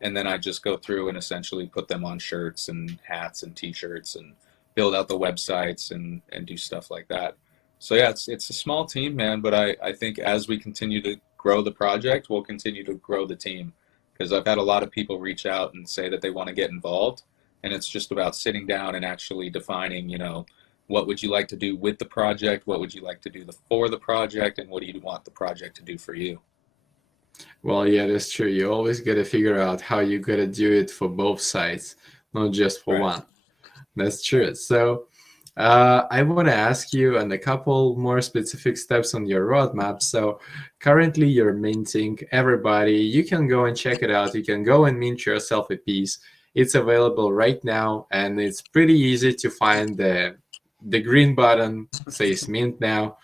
And then I just go through and essentially put them on shirts and hats and t-shirts and build out the websites and do stuff like that. So yeah, it's a small team, man, but I think as we continue to grow the project, we'll continue to grow the team because I've had a lot of people reach out and say that they want to get involved. And it's just about sitting down and actually defining, what would you like to do with the project? What would you like to do for the project? And what do you want the project to do for you? Well, yeah, that's true. You always got to figure out how you got to do it for both sides, not just for Right. one. That's Right. true. So, I want to ask you on a couple more specific steps on your roadmap. So, currently you're minting everybody. You can go and check it out. You can go and mint yourself a piece. It's available right now, and it's pretty easy to find the green button says mint now.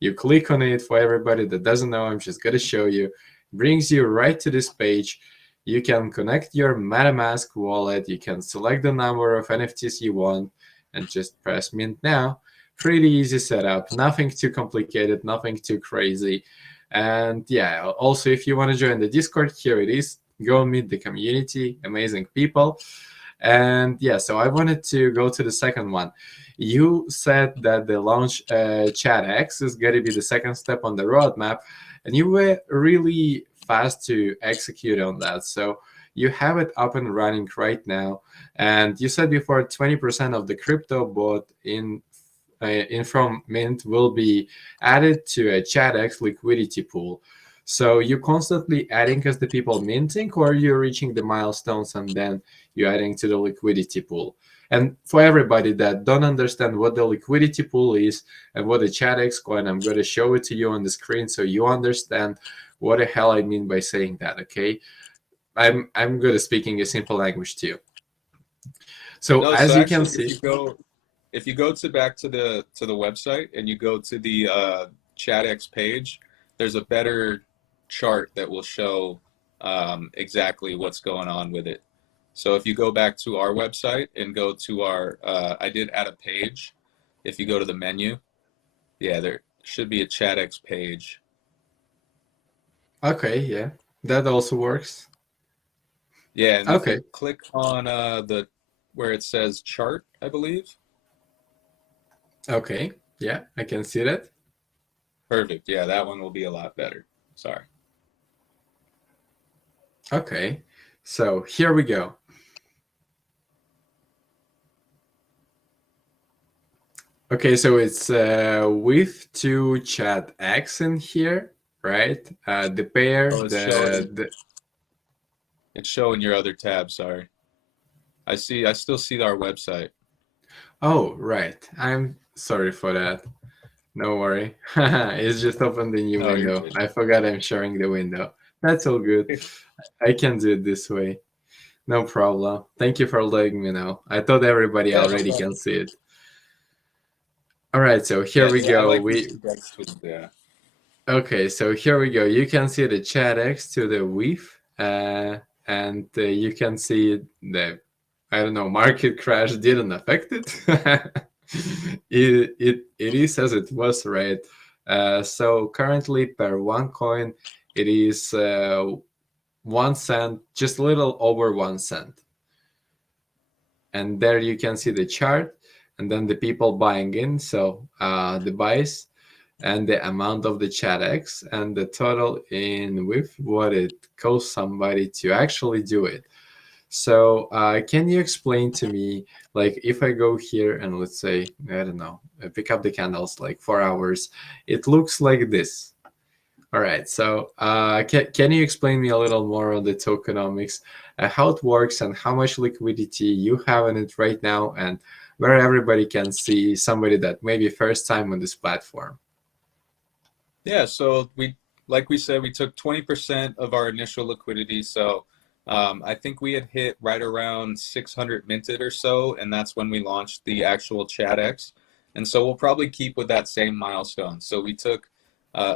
You click on it. For everybody that doesn't know, I'm just gonna show you. Brings you right to this page. You can connect your MetaMask wallet. You can select the number of NFTs you want and just press mint now. Pretty easy setup, nothing too complicated, nothing too crazy. And yeah, also if you want to join the Discord, here it is. Go meet the community, amazing people. And yeah, so I wanted to go to the second one. You said that the launch ChatX is going to be the second step on the roadmap, and you were really fast to execute on that. So you have it up and running right now. And you said before 20% of the crypto bought in from Mint will be added to a ChatX liquidity pool. So you constantly adding as the people minting, or you're reaching the milestones and then you're adding to the liquidity pool. And for everybody that don't understand what the liquidity pool is and what the ChatX coin, I'm going to show it to you on the screen so you understand what the hell I mean by saying that. Okay, I'm good at speaking a simple language to you. So No, so as you can actually, see, if you go to back to the website and you go to the ChatX page, there's a better chart that will show exactly what's going on with it. So if you go back to our website and go to our, I did add a page. If you go to the menu, yeah, there should be a ChatX page. okay, yeah, that also works. Yeah, and if Okay, you click on the where it says chart, I believe. okay, yeah, I can see that. Perfect. Yeah, that one will be a lot better. Sorry. Okay, so here we go. Okay, so it's with two chat X in here, right? The pair, Oh, it's showing your other tab, sorry. I still see our website. oh, right. I'm sorry for that. No worry. It's just opened the new No, you're window. good. I forgot I'm sharing the window. That's all good. I can do it this way. No problem. Thank you for letting me know. I thought everybody Yeah, no already problem. can see it. All right, so here Yeah, we I go. like this We index tool. Yeah. Okay, so here we go. You can see the chat X to the width, and you can see the, I don't know, market crash didn't affect it. It is as it was, right? So currently per one coin, it is 1 cent, just a little over 1 cent. And there you can see the chart, and then the people buying in. So the buys and the amount of the chat X and the total in with what it costs somebody to actually do it. So can you explain to me, like if I go here and let's say, I don't know, pick up the candles like 4 hours, it looks like this. All right, so can you explain me a little more on the tokenomics, how it works and how much liquidity you have in it right now, and where everybody can see somebody that maybe first time on this platform? Yeah, so like we said, we took 20% of our initial liquidity. So I think we had hit right around 600 minted or so, and that's when we launched the actual ChatX. And so we'll probably keep with that same milestone. So we took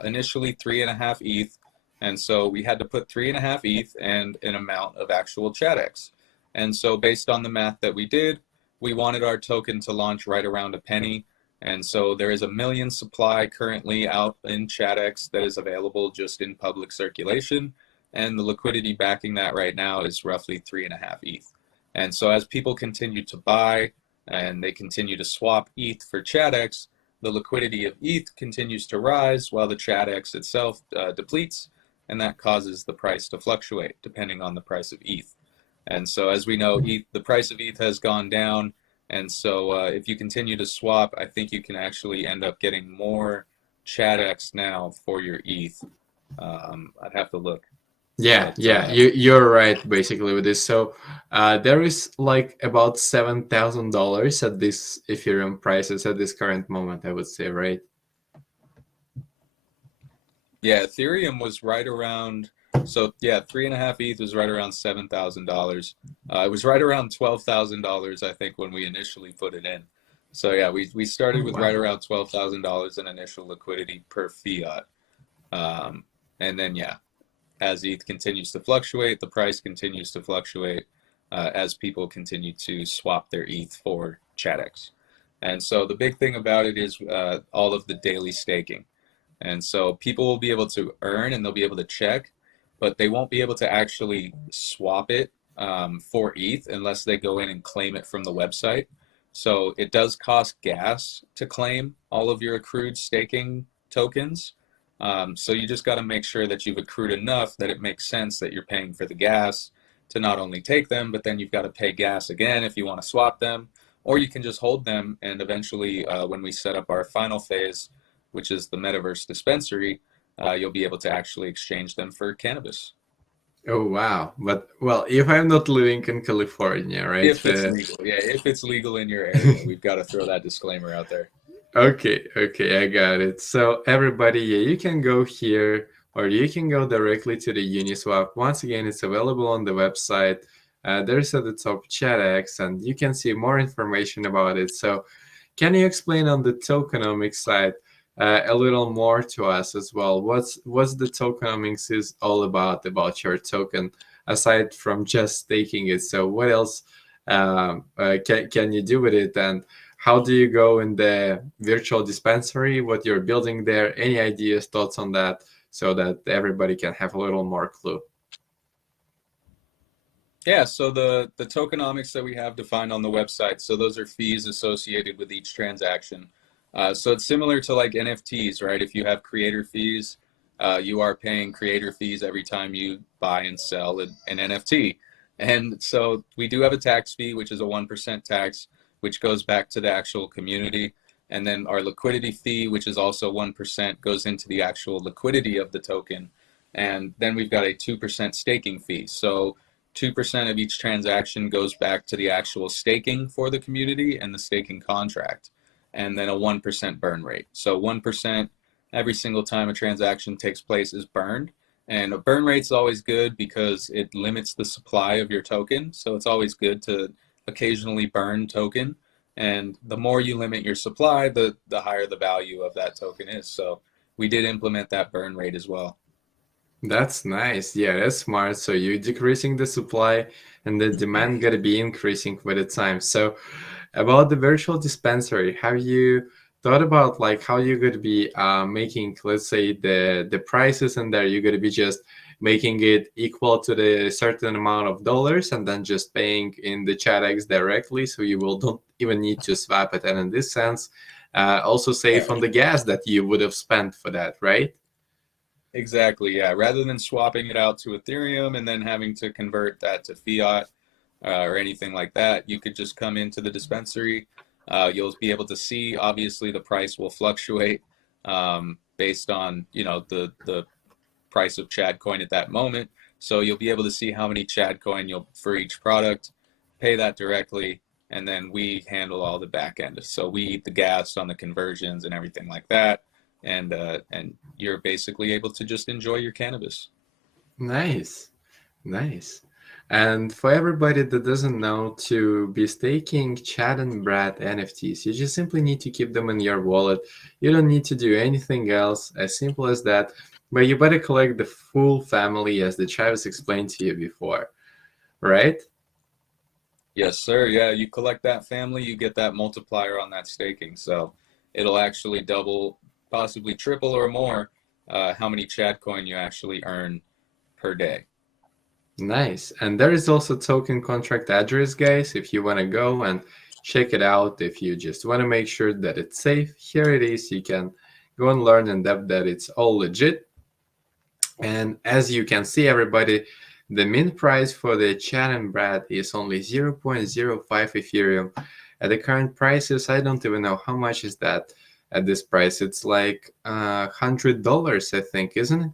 initially 3.5 ETH, and so we had to put 3.5 ETH and an amount of actual ChatX. And so based on the math that we did, we wanted our token to launch right around a penny. And so there is a million supply currently out in ChatX that is available just in public circulation. And the liquidity backing that right now is roughly 3.5 ETH. And so as people continue to buy and they continue to swap ETH for ChatX, the liquidity of ETH continues to rise while the ChatX itself depletes. And that causes the price to fluctuate depending on the price of ETH. And so as we know, the price of ETH has gone down, and so if you continue to swap, I think you can actually end up getting more ChatX now for your ETH. I'd have to look, Yeah, but yeah, you're right basically with this. So there is like about $7,000 at this Ethereum prices at this current moment, I would say, right? yeah, Ethereum was right around. So yeah, 3.5 ETH was right around $7,000. It was right around $12,000, I think, when we initially put it in. So yeah, we started Oh, with right wow. around $12,000 in initial liquidity per fiat. And then yeah, as ETH continues to fluctuate, the price continues to fluctuate as people continue to swap their ETH for ChatX. And so the big thing about it is all of the daily staking. And so people will be able to earn and they'll be able to check, but they won't be able to actually swap it for ETH unless they go in and claim it from the website. So it does cost gas to claim all of your accrued staking tokens. So you just got to make sure that you've accrued enough that it makes sense that you're paying for the gas to not only take them, but then you've got to pay gas again if you want to swap them, or you can just hold them. And eventually, when we set up our final phase, which is the metaverse dispensary, you'll be able to actually exchange them for cannabis. Oh wow! But well, if I'm not living in California, right? If it's legal. Yeah, if it's legal in your area. We've got to throw that disclaimer out there. Okay, okay, I got it. So everybody, yeah, you can go here or you can go directly to the Uniswap. Once again, it's available on the website. There's at the top ChatX, and you can see more information about it. So can you explain on the tokenomics side a little more to us as well? What's the tokenomics is all about your token aside from just staking it? So what else can you do with it, and how do you go in the virtual dispensary? What you're building there? Any ideas, thoughts on that, so that everybody can have a little more clue? Yeah, so the tokenomics that we have defined on the website, so those are fees associated with each transaction. So it's similar to like NFTs, right? If you have creator fees, you are paying creator fees every time you buy and sell an NFT. And so we do have a tax fee, which is a 1% tax, which goes back to the actual community. And then our liquidity fee, which is also 1%, goes into the actual liquidity of the token. And then we've got a 2% staking fee. So 2% of each transaction goes back to the actual staking for the community and the staking contract, and then a 1% burn rate. So 1% every single time a transaction takes place is burned. And a burn rate is always good because it limits the supply of your token. So it's always good to occasionally burn token. And the more you limit your supply, the higher the value of that token is. So we did implement that burn rate as well. That's nice. Yeah, that's smart. So you're decreasing the supply and the demand gonna be increasing with the time. So about the virtual dispensary, have you thought about like how you're gonna be making, let's say, the prices in there? You're gonna be just making it equal to the certain amount of dollars and then just paying in the ChatX directly, so you will don't even need to swap it. And in this sense, also Yeah. save on the gas that you would have spent for that, right? Exactly, yeah. Rather than swapping it out to Ethereum and then having to convert that to fiat or anything like that, you could just come into the dispensary. You'll be able to see, obviously, the price will fluctuate based on, the price of Chad coin at that moment. So you'll be able to see how many Chad coin you'll for each product, pay that directly, and then we handle all the back end. So we eat the gas on the conversions and everything like that, and you're basically able to just enjoy your cannabis. Nice. Nice. And for everybody that doesn't know, to be staking Chad and Brad NFTs, you just simply need to keep them in your wallet. You don't need to do anything else, as simple as that. But you better collect the full family, as the Travis explained to you before, right? Yes, sir. Yeah, you collect that family, you get that multiplier on that staking. So it'll actually double, possibly triple or more, how many Chad coin you actually earn per day. Nice. And there is also token contract address, guys, if you want to go and check it out. If you just want to make sure that it's safe, here it is. You can go and learn in depth that it's all legit. And as you can see, everybody, the mint price for the Chan and Brad is only 0.05 Ethereum. At the current prices, I don't even know how much is that at this price. It's like $100, I think, isn't it?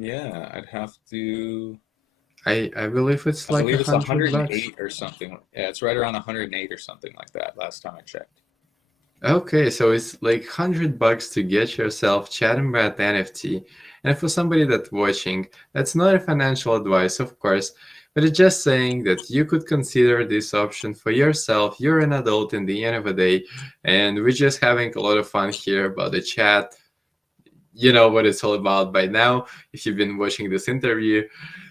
Yeah, I'd have to, I believe it's I like believe it's $100. 108 or something. Yeah, it's right around 108 or something like that last time I checked. Okay, so it's like $100 to get yourself Chat and Brad NFT. And for somebody that's watching, that's not a financial advice, of course, but it's just saying that you could consider this option for yourself. You're an adult in the end of the day, and we're just having a lot of fun here about the chat. you know what it's all about by now if you've been watching this interview.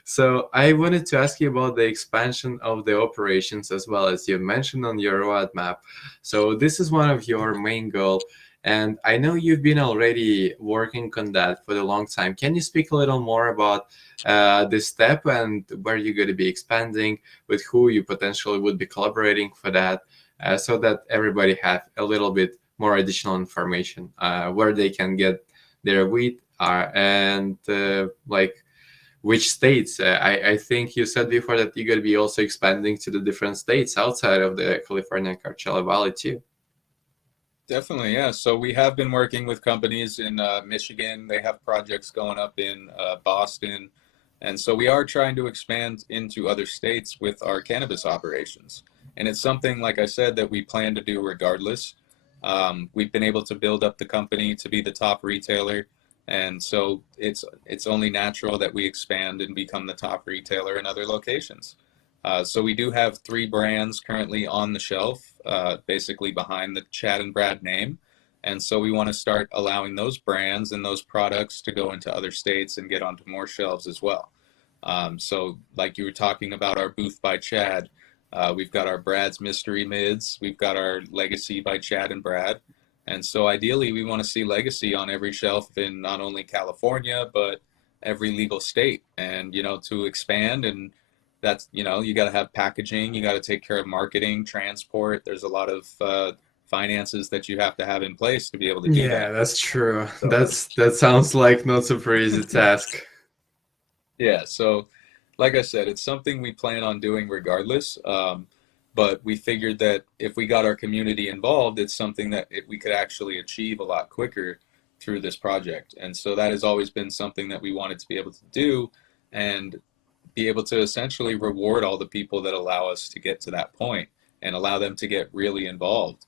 So I wanted to ask you about the expansion of the operations as well, as you mentioned on your roadmap. So this is one of your main goal, and I know you've been already working on that for a long time. Can you speak a little more about this step and where you're going to be expanding, with who you potentially would be collaborating for that, so that everybody have a little bit more additional information where they can get their wheat and like which states. I think you said before that you're going to be also expanding to the different states outside of the California Coachella Valley too. Definitely, yeah. So we have been working with companies in Michigan. They have projects going up in Boston. And so we are trying to expand into other states with our cannabis operations. And it's something, like I said, that we plan to do regardless. We've been able to build up the company to be the top retailer. And so it's only natural that we expand and become the top retailer in other locations. So we do have 3 brands currently on the shelf, basically behind the Chad and Brad name. And so we want to start allowing those brands and those products to go into other states and get onto more shelves as well. So like you were talking about our Booth by Chad, we've got our Brad's Mystery Mids, we've got our Legacy by Chad and Brad. And so ideally we want to see Legacy on every shelf in not only California, but every legal state. And, to expand, and that's, you got to have packaging, you got to take care of marketing, transport. There's a lot of finances that you have to have in place to be able to do Yeah, that. that's true. So, That sounds like not super easy task. yeah. So, like I said, it's something we plan on doing regardless. But we figured that if we got our community involved, it's something that we could actually achieve a lot quicker through this project. And so that has always been something that we wanted to be able to do, and be able to essentially reward all the people that allow us to get to that point and allow them to get really involved.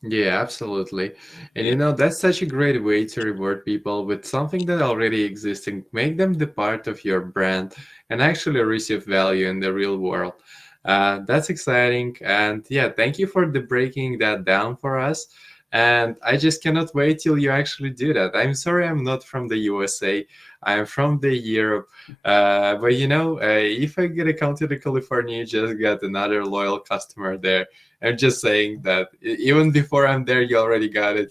Yeah, absolutely. And Yeah. that's such a great way to reward people with something that already exists and make them the part of your brand and actually receive value in the real world. That's exciting. And yeah, thank you for the breaking that down for us. And I just cannot wait till you actually do that. I'm sorry I'm not from the USA. I'm from the Europe. But if I get a come to the California, you just got another loyal customer there. I'm just saying that even before I'm there, you already got it.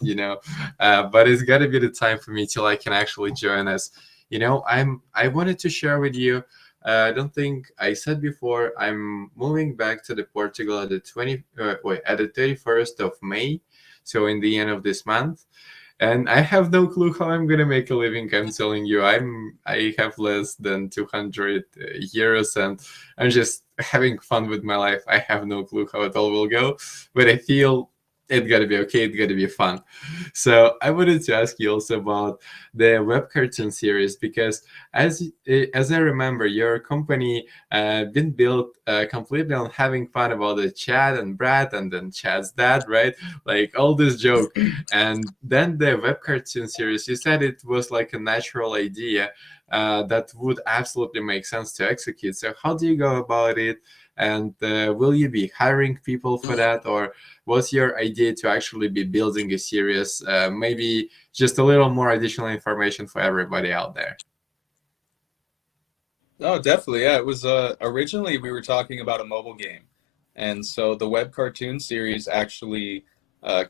But it's got to be the time for me till I can actually join us. I wanted to share with you. I don't think I said before. I'm moving back to the Portugal at the 31st of May, so in the end of this month. And I have no clue how I'm gonna make a living. I'm telling you, I have less than 200 euros, and I'm just having fun with my life. I have no clue how it all will go, but I feel it gotta be okay. It gotta be fun. So I wanted to ask you also about the web cartoon series, because as I remember, your company been built completely on having fun about the Chad and Brad and then Chad's dad, right? Like all this joke. And then the web cartoon series, you said it was like a natural idea that would absolutely make sense to execute. So how do you go about it? And will you be hiring people for that, or what's your idea to actually be building a series? Maybe just a little more additional information for everybody out there. Oh, definitely. Yeah, it was originally we were talking about a mobile game. And so the web cartoon series actually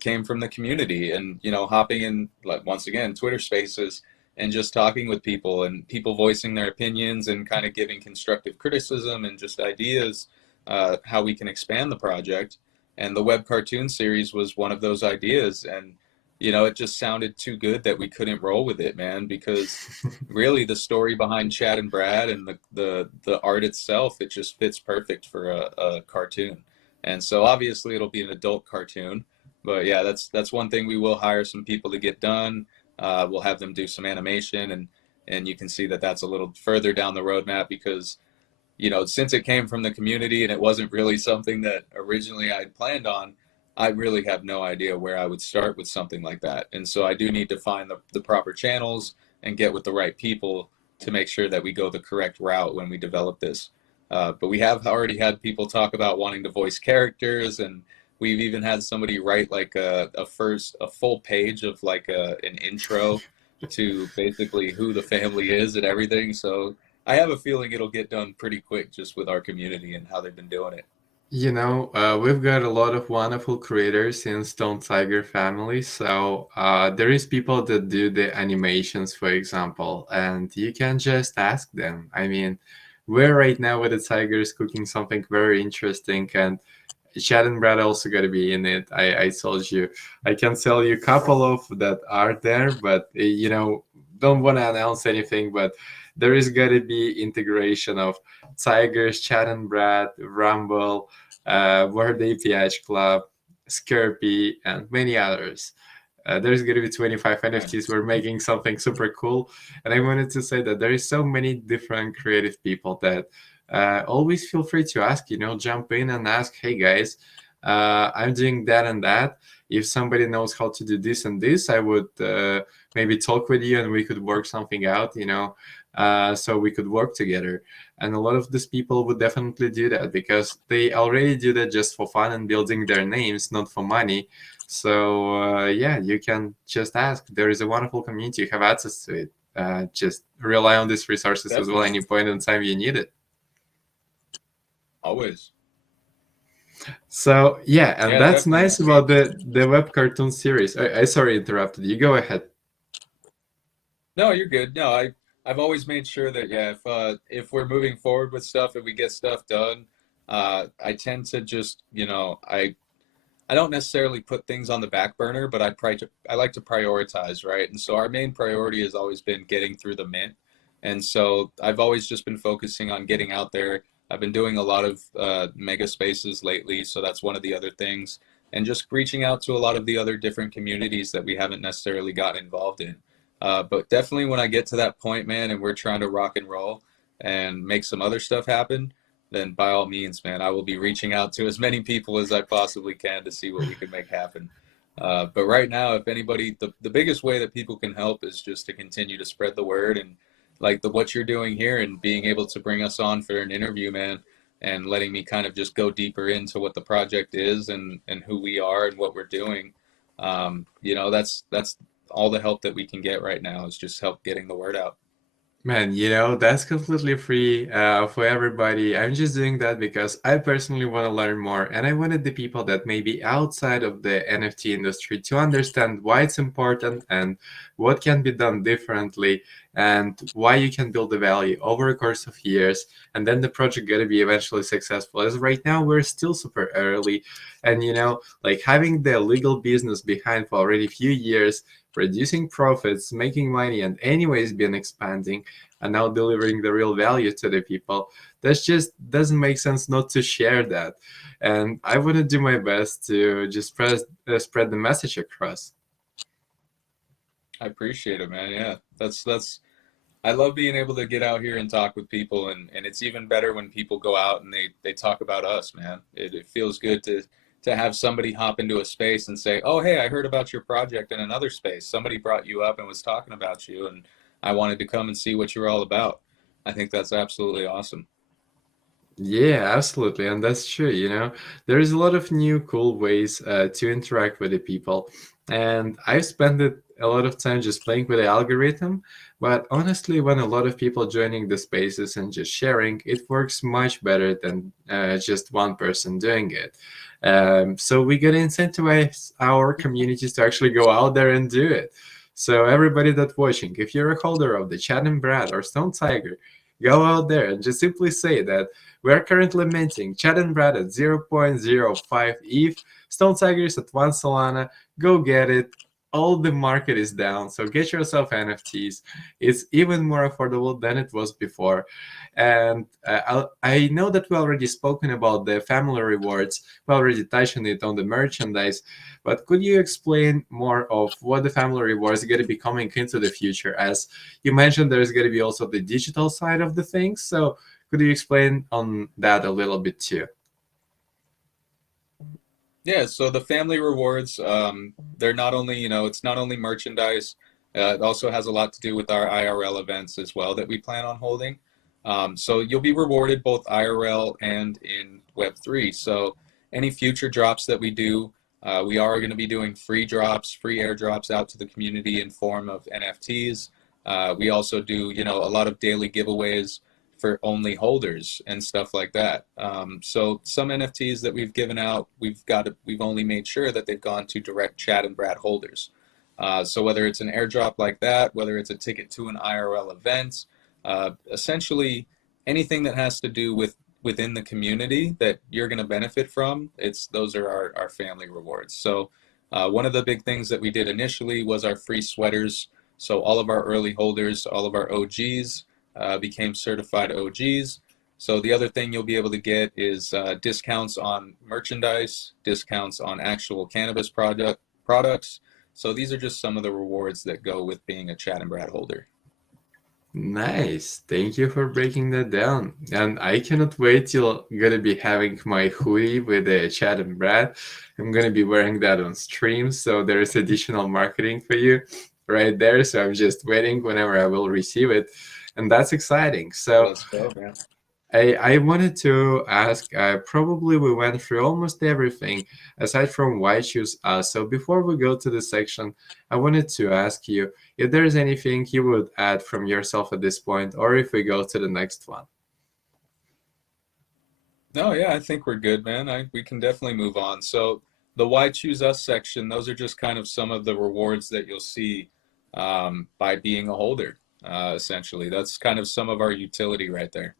came from the community, and hopping in, like, once again, Twitter Spaces, and just talking with people and people voicing their opinions and kind of giving constructive criticism and just ideas, how we can expand the project. And the web cartoon series was one of those ideas, and it just sounded too good that we couldn't roll with it, man, because really the story behind Chad and Brad and the art itself, it just fits perfect for a cartoon. And so obviously it'll be an adult cartoon, but yeah, that's one thing we will hire some people to get done. We'll have them do some animation, and you can see that that's a little further down the roadmap, because since it came from the community and it wasn't really something that originally I had planned on, I really have no idea where I would start with something like that. And so I do need to find the proper channels and get with the right people to make sure that we go the correct route when we develop this. But we have already had people talk about wanting to voice characters, and We've even had somebody write like a full page of like an intro to basically who the family is and everything. So I have a feeling it'll get done pretty quick just with our community and how they've been doing it. We've got a lot of wonderful creators in Stone Tiger family. So there is people that do the animations, for example, and you can just ask them. I mean, we're right now with the Tigers cooking something very interesting, and Chad and Brad also got to be in it. I told you. I can tell you a couple of that are there, but don't want to announce anything. But there is got to be integration of Tigers, Chad and Brad, Rumble, Word APH Club, Skirpy, and many others. There's going to be 25 NFTs. Nice. We're making something super cool. And I wanted to say that there is so many different creative people that always feel free to ask, jump in and ask, hey guys, I'm doing that and that. If somebody knows how to do this and this, I would maybe talk with you and we could work something out, so we could work together. And a lot of these people would definitely do that because they already do that just for fun and building their names, not for money. So yeah, you can just ask. There is a wonderful community. You have access to it. Just rely on these resources as well Definitely. any point in time you need it. Always. So yeah, and Yeah, that's definitely, man. nice about the web cartoon series. I sorry interrupted you. Go ahead. No, you're good. No, I've always made sure that yeah, if we're moving forward with stuff, if we get stuff done, I tend to just, I don't necessarily put things on the back burner, but I like to prioritize, right? And so our main priority has always been getting through the mint. And so I've always just been focusing on getting out there. I've been doing a lot of mega spaces lately, so that's one of the other things. And just reaching out to a lot of the other different communities that we haven't necessarily gotten involved in. But definitely when I get to that point, man, and we're trying to rock and roll and make some other stuff happen, then by all means, man, I will be reaching out to as many people as I possibly can to see what we can make happen. But right now, if anybody, the biggest way that people can help is just to continue to spread the word and like what you're doing here and being able to bring us on for an interview, man, and letting me kind of just go deeper into what the project is and who we are and what we're doing. That's all the help that we can get right now is just help getting the word out. Man, that's completely free for everybody. I'm just doing that because I personally want to learn more. And I wanted the people that may be outside of the NFT industry to understand why it's important and what can be done differently and why you can build the value over a course of years. And then the project going to be eventually successful. As right now, we're still super early. And, like having the legal business behind for already a few years, producing profits, making money, and anyways been expanding and now delivering the real value to the people. That just doesn't make sense not to share that. And I want to do my best to just spread the message across. I appreciate it, man. Yeah, that's I love being able to get out here and talk with people, and it's even better when people go out and they talk about us, man. It feels good to have somebody hop into a space and say, "Oh, hey, I heard about your project in another space. Somebody brought you up and was talking about you, and I wanted to come and see what you're all about." I think that's absolutely awesome. Yeah, absolutely. And that's true. There's a lot of new cool ways to interact with the people. And I've spent a lot of time just playing with the algorithm. But honestly, when a lot of people joining the spaces and just sharing, it works much better than just one person doing it. So we gotta incentivize our communities to actually go out there and do it. So everybody that's watching, if you're a holder of the Chad and Brad or Stone Tiger, go out there and just simply say that we are currently minting Chad and Brad at 0.05 ETH, Stone Tigers at 1 Solana. Go get it. All the market is down, so get yourself NFTs. It's even more affordable than it was before. And I know that we already spoken about the family rewards. We already touched on it on the merchandise, but could you explain more of what the family rewards are going to be coming into the future? As you mentioned, there's going to be also the digital side of the things. So could you explain on that a little bit too? Yeah, so the family rewards, they're not only, it's not only merchandise, it also has a lot to do with our IRL events as well that we plan on holding. So you'll be rewarded both IRL and in Web3. So any future drops that we do, we are going to be doing free drops, free airdrops out to the community in form of NFTs. We also do, a lot of daily giveaways for only holders and stuff like that. So some NFTs that we've given out, we've only made sure that they've gone to direct Chad and Brad holders. So whether it's an airdrop like that, whether it's a ticket to an IRL event, essentially anything that has to do within the community that you're going to benefit from, those are our family rewards. So one of the big things that we did initially was our free sweaters. So all of our early holders, all of our OGs became certified OGs. So the other thing you'll be able to get is discounts on merchandise, discounts on actual cannabis products. So these are just some of the rewards that go with being a Chad and Brad holder. Nice. Thank you for breaking that down. And I cannot wait till I'm gonna be having my hoodie with Chad and Brad. I'm gonna be wearing that on stream, so there is additional marketing for you right there. So I'm just waiting whenever I will receive it. And that's exciting. So Let's go, man. I wanted to ask, probably we went through almost everything aside from white shoes. So before we go to the section, I wanted to ask you if there's anything you would add from yourself at this point, or if we go to the next one. No, yeah, I think we're good, man. We can definitely move on. So the Why Choose Us section, those are just kind of some of the rewards that you'll see by being a holder, essentially. That's kind of some of our utility right there.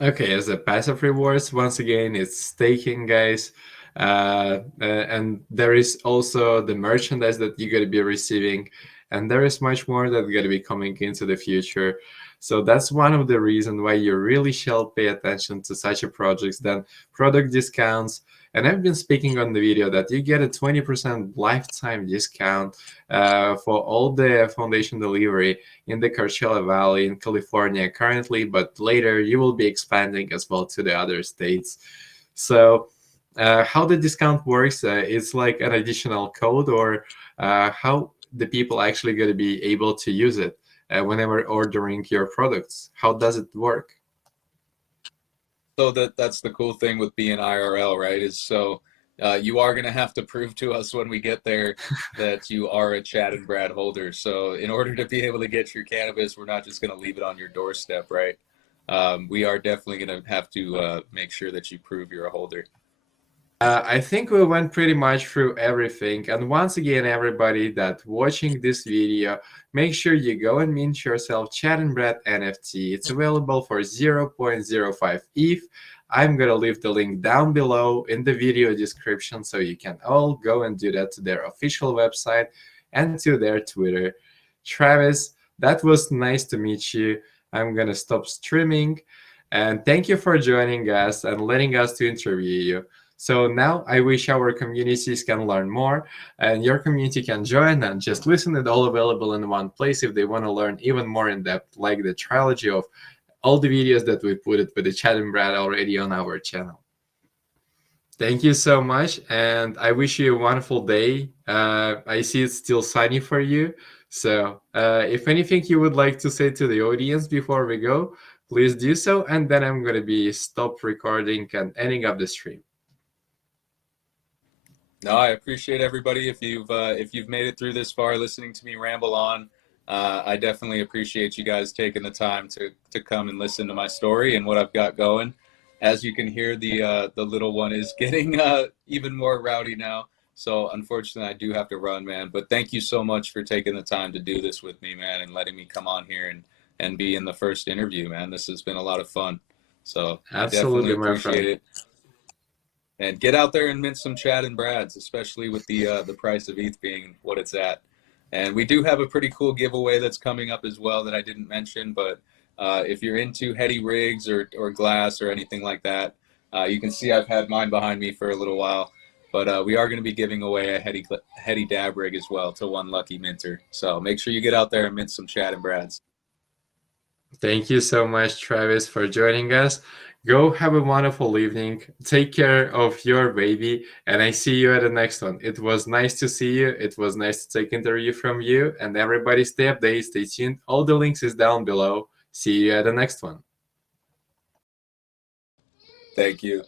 Okay, as a passive rewards, once again, it's staking, guys. And there is also the merchandise that you're going to be receiving, and there is much more that's going to be coming into the future. So that's one of the reasons why you really shall pay attention to such a projects than product discounts. And I've been speaking on the video that you get a 20% lifetime discount for all the foundation delivery in the Coachella Valley in California currently, but later you will be expanding as well to the other states. So how the discount works, it's like an additional code, or how the people actually going to be able to use it whenever ordering your products. How does it work? So that's the cool thing with being IRL, right? Is so you are going to have to prove to us when we get there that you are a Chad and Brad holder. So in order to be able to get your cannabis, we're not just going to leave it on your doorstep, right? We are definitely going to have to make sure that you prove you're a holder. I think we went pretty much through everything. And once again, everybody that watching this video, make sure you go and mint yourself Chad and Brad NFT. It's available for 0.05 ETH. I'm gonna leave the link down below in the video description, so you can all go and do that to their official website and to their Twitter. Travis, that was nice to meet you. I'm gonna stop streaming. And thank you for joining us and letting us to interview you. So now I wish our communities can learn more, and your community can join and just listen. It all available in one place if they want to learn even more in depth, like the trilogy of all the videos that we put it with the Chad and Brad already on our channel. Thank you so much, and I wish you a wonderful day. I see it's still sunny for you. So if anything you would like to say to the audience before we go, please do so, and then I'm going to be stop recording and ending up the stream. No, I appreciate everybody. If you've made it through this far, listening to me ramble on, I definitely appreciate you guys taking the time to come and listen to my story and what I've got going. As you can hear, the little one is getting even more rowdy now. So unfortunately, I do have to run, man. But thank you so much for taking the time to do this with me, man, and letting me come on here and be in the first interview, man. This has been a lot of fun. So I definitely Absolutely, my friend. appreciate it. And get out there and mint some Chad and Brads, especially with the price of ETH being what it's at. And we do have a pretty cool giveaway that's coming up as well that I didn't mention. But if you're into heady rigs or glass or anything like that, you can see I've had mine behind me for a little while. But we are going to be giving away a heady dab rig as well to one lucky minter. So make sure you get out there and mint some Chad and Brads. Thank you so much, Travis, for joining us. Go have a wonderful evening. Take care of your baby, and I see you at the next one. It was nice to see you. It was nice to take interview from you. And everybody stay updated, stay tuned. All the links is down below. See you at the next one. Thank you.